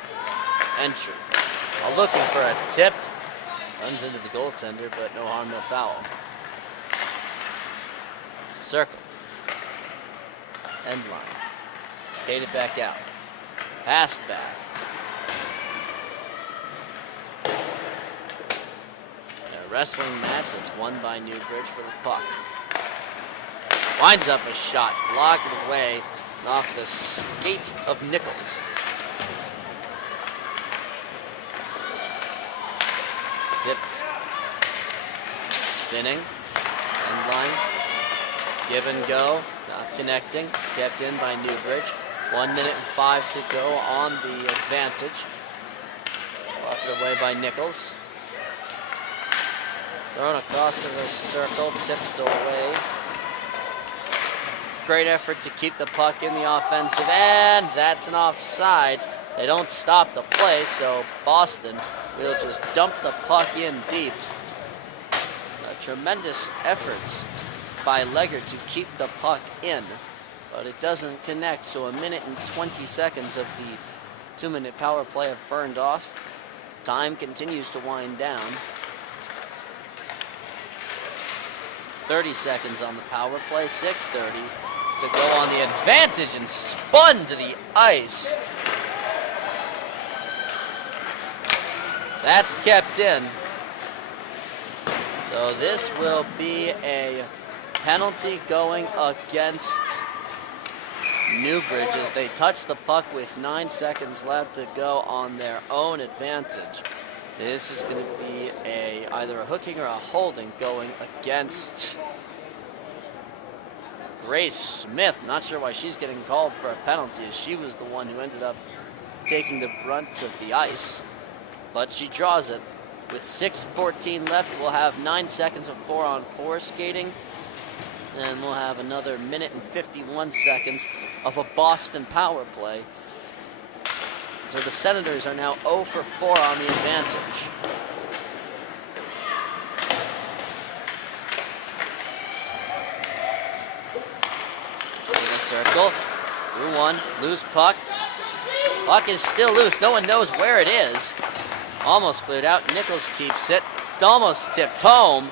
Entry. Looking for a tip. Runs into the goaltender, but no harm, no foul. Circle. End line. Skated back out. Passed back. A wrestling match that's won by Newbridge for the puck. Winds up a shot, blocked away, off the skate of Nichols. Tipped. Spinning. End line. Give and go. Not connecting. Kept in by Newbridge. 1 minute and 5 to go on the advantage. Walked away by Nichols. Thrown across to the circle. Tipped away. Great effort to keep the puck in the offensive end. That's an offsides. They don't stop the play, so Boston will just dump the puck in deep. A tremendous effort by Leggert to keep the puck in, but it doesn't connect, so 1 minute and 20 seconds of the 2-minute power play have burned off. Time continues to wind down. 30 seconds on the power play, 6:30 to go on the advantage, and spun to the ice. That's kept in. So this will be a penalty going against Newbridge as they touch the puck with 9 seconds left to go on their own advantage. This is going to be either a hooking or a holding going against Grace Smith. Not sure why she's getting called for a penalty, as she was the one who ended up taking the brunt of the ice. But she draws it. With 6:14 left, we'll have 9 seconds of 4-on-4 skating. And we'll have another minute and 51 seconds of a Boston power play. So the Senators are now 0 for 4 on the advantage. In the circle, through one, loose puck. Puck is still loose, no one knows where it is. Almost cleared out, Nichols keeps it. It's almost tipped home.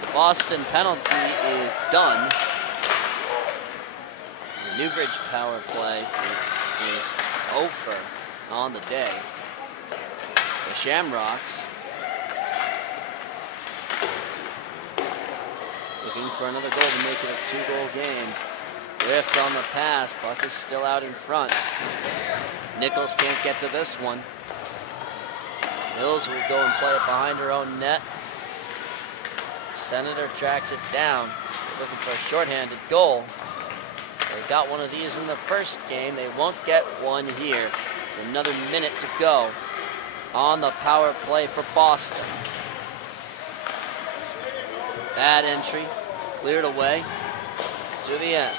The Boston penalty is done. The Newbridge power play is over on the day. The Shamrocks looking for another goal to make it a 2-goal game. Whiffed on the pass. Puck is still out in front. Nichols can't get to this one. Mills will go and play it behind her own net. Senator tracks it down. They're looking for a shorthanded goal. They got one of these in the first game. They won't get one here. There's another minute to go on the power play for Boston. Bad entry, cleared away to the end.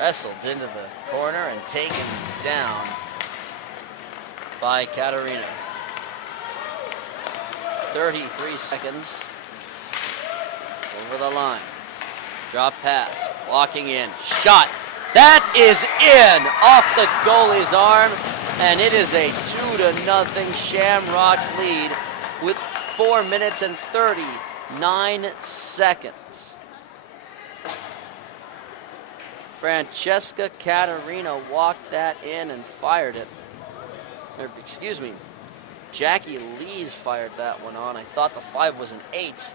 Wrestled into the corner and taken down by Katarina. 33 seconds over the line. Drop pass, walking in, shot. That is in off the goalie's arm, and it is a 2-0 Shamrocks lead with 4 minutes and 39 seconds. Francesca Katarina walked that in and fired it. Or, excuse me, Jackie Lees fired that one on. I thought the 5 was an 8.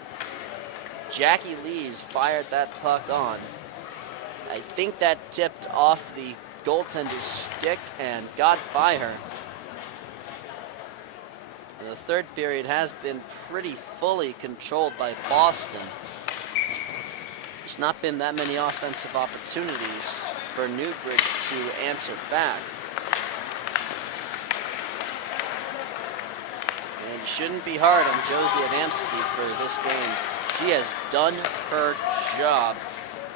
Jackie Lees fired that puck on. I think that tipped off the goaltender's stick and got by her. And the third period has been pretty fully controlled by Boston. There's not been that many offensive opportunities for Newbridge to answer back. And you shouldn't be hard on Josie Adamski for this game. She has done her job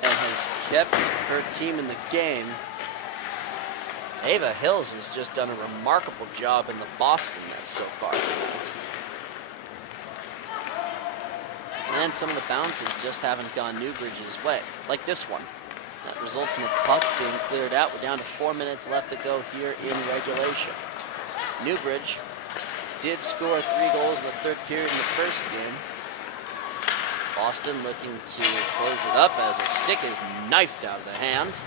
and has kept her team in the game. Ava Hills has just done a remarkable job in the Boston net so far tonight. And some of the bounces just haven't gone Newbridge's way, like this one. That results in a puck being cleared out. We're down to 4 minutes left to go here in regulation. Newbridge did score 3 goals in the third period in the first game. Boston looking to close it up as a stick is knifed out of the hand.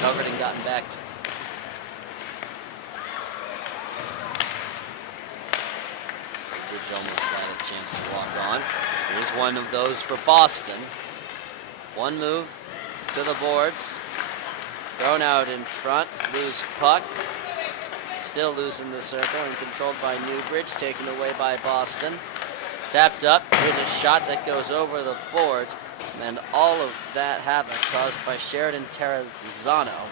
Covered and gotten back to. Newbridge almost had a chance to walk on. Here's one of those for Boston. One move to the boards. Thrown out in front. Loose puck. Still loose in the circle and controlled by Newbridge. Taken away by Boston. Tapped up. Here's a shot that goes over the boards. And all of that havoc caused by Sheridan Terrazzano,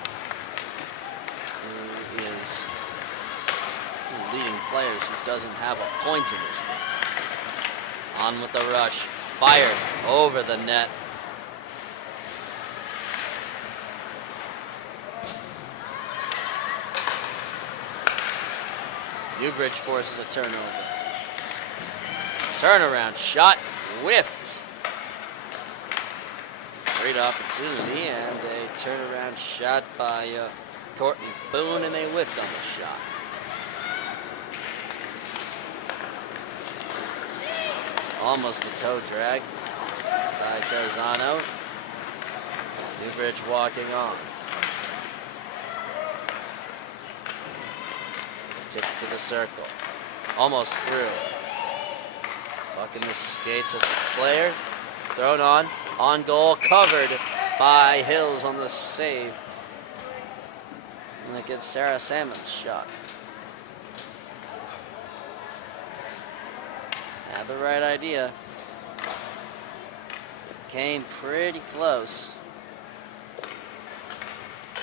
who is leading players who doesn't have a point in this thing. On with the rush. Fired over the net. Newbridge forces a turnover. Turnaround shot. Whiffed. Great opportunity and a turnaround shot by Courtney Boone, and they whiffed on the shot. Almost a toe drag by Terrazzano. Newbridge walking on. Tip to the circle. Almost through. Puck in the skates of the player. Thrown on. On goal, covered by Hills on the save. And that gets Sarah Salmon's shot. Had the right idea. Came pretty close.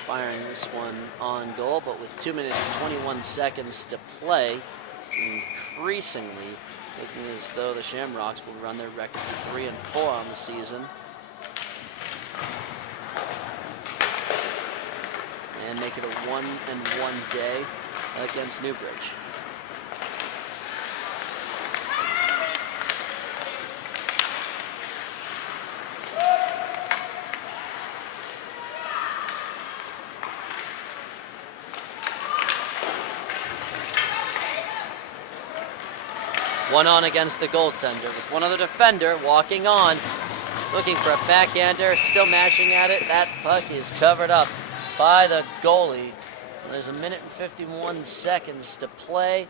Firing this one on goal, but with 2 minutes 21 seconds to play, it's increasingly looking as though the Shamrocks will run their record to 3-4 on the season. And make it a 1-1 day against Newbridge. One on against the goaltender with one other defender walking on, looking for a backhander, still mashing at it. That puck is covered up by the goalie. There's a minute and 51 seconds to play.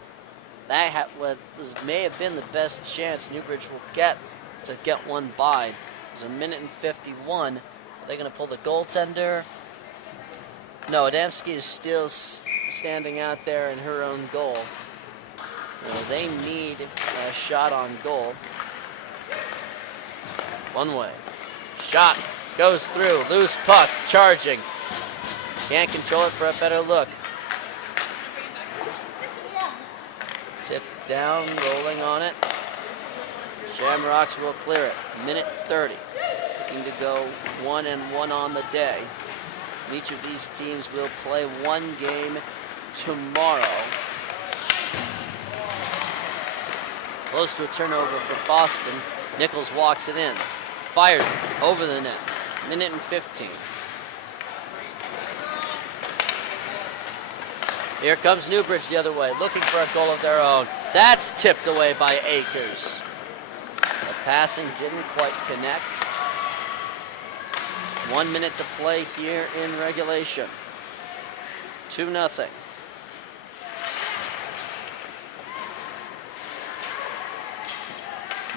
That may have been the best chance Newbridge will get to get one by. It was 1:51. Are they going to pull the goaltender? No, Adamski is still standing out there in her own goal. They need a shot on goal. One way. Shot goes through. Loose puck. Charging. Can't control it for a better look. Tip down. Rolling on it. Shamrocks will clear it. 1:30. Looking to go 1-1 on the day. Each of these teams will play one game tomorrow. Close to a turnover for Boston. Nichols walks it in. Fires it over the net. 1:15. Here comes Newbridge the other way, looking for a goal of their own. That's tipped away by Akers. The passing didn't quite connect. 1 minute to play here in regulation. 2-0.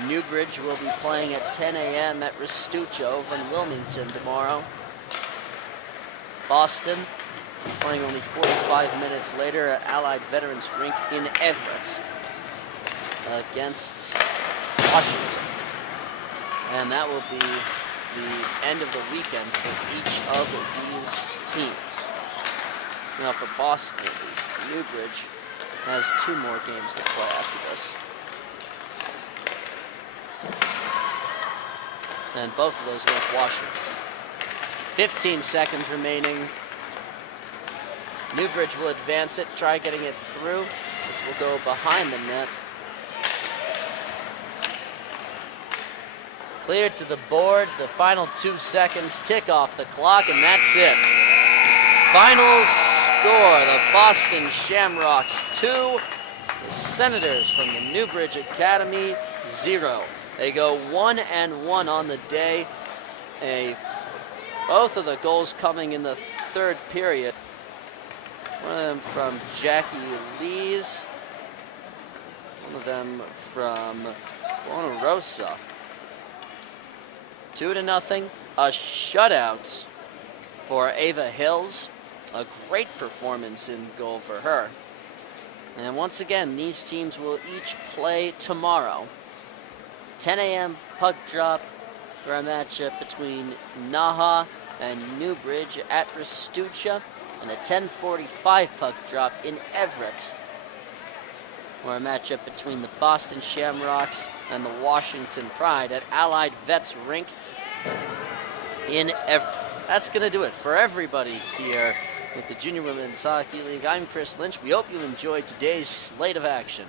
Newbridge will be playing at 10 a.m. at Restuccio over in Wilmington tomorrow. Boston playing only 45 minutes later at Allied Veterans Rink in Everett against Washington. And that will be the end of the weekend for each of these teams. Now for Boston at least, Newbridge has 2 more games to play after this. And both of those against Washington. 15 seconds remaining. Newbridge will advance it, try getting it through. This will go behind the net. Cleared to the boards. The final 2 seconds tick off the clock, and that's it. Final score, the Boston Shamrocks 2, the Senators from the Newbridge Academy 0. They go 1-1 on the day. Both of the goals coming in the 3rd period. One of them from Jackie Lees. One of them from Bonarosa. 2-0. A shutout for Ava Hills. A great performance in goal for her. And once again, these teams will each play tomorrow. 10 a.m. puck drop for a matchup between Naha and Newbridge at Restuccia, and a 10:45 puck drop in Everett, or a matchup between the Boston Shamrocks and the Washington Pride at Allied Vets Rink in Everett. That's going to do it for everybody here with the Junior Women's Hockey League. I'm Chris Lynch. We hope you enjoyed today's slate of action.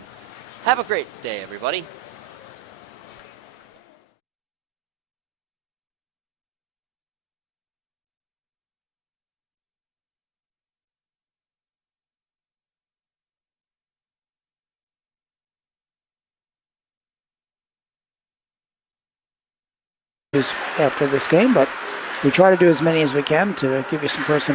Have a great day, everybody. After this game, but we try to do as many as we can to give you some personality.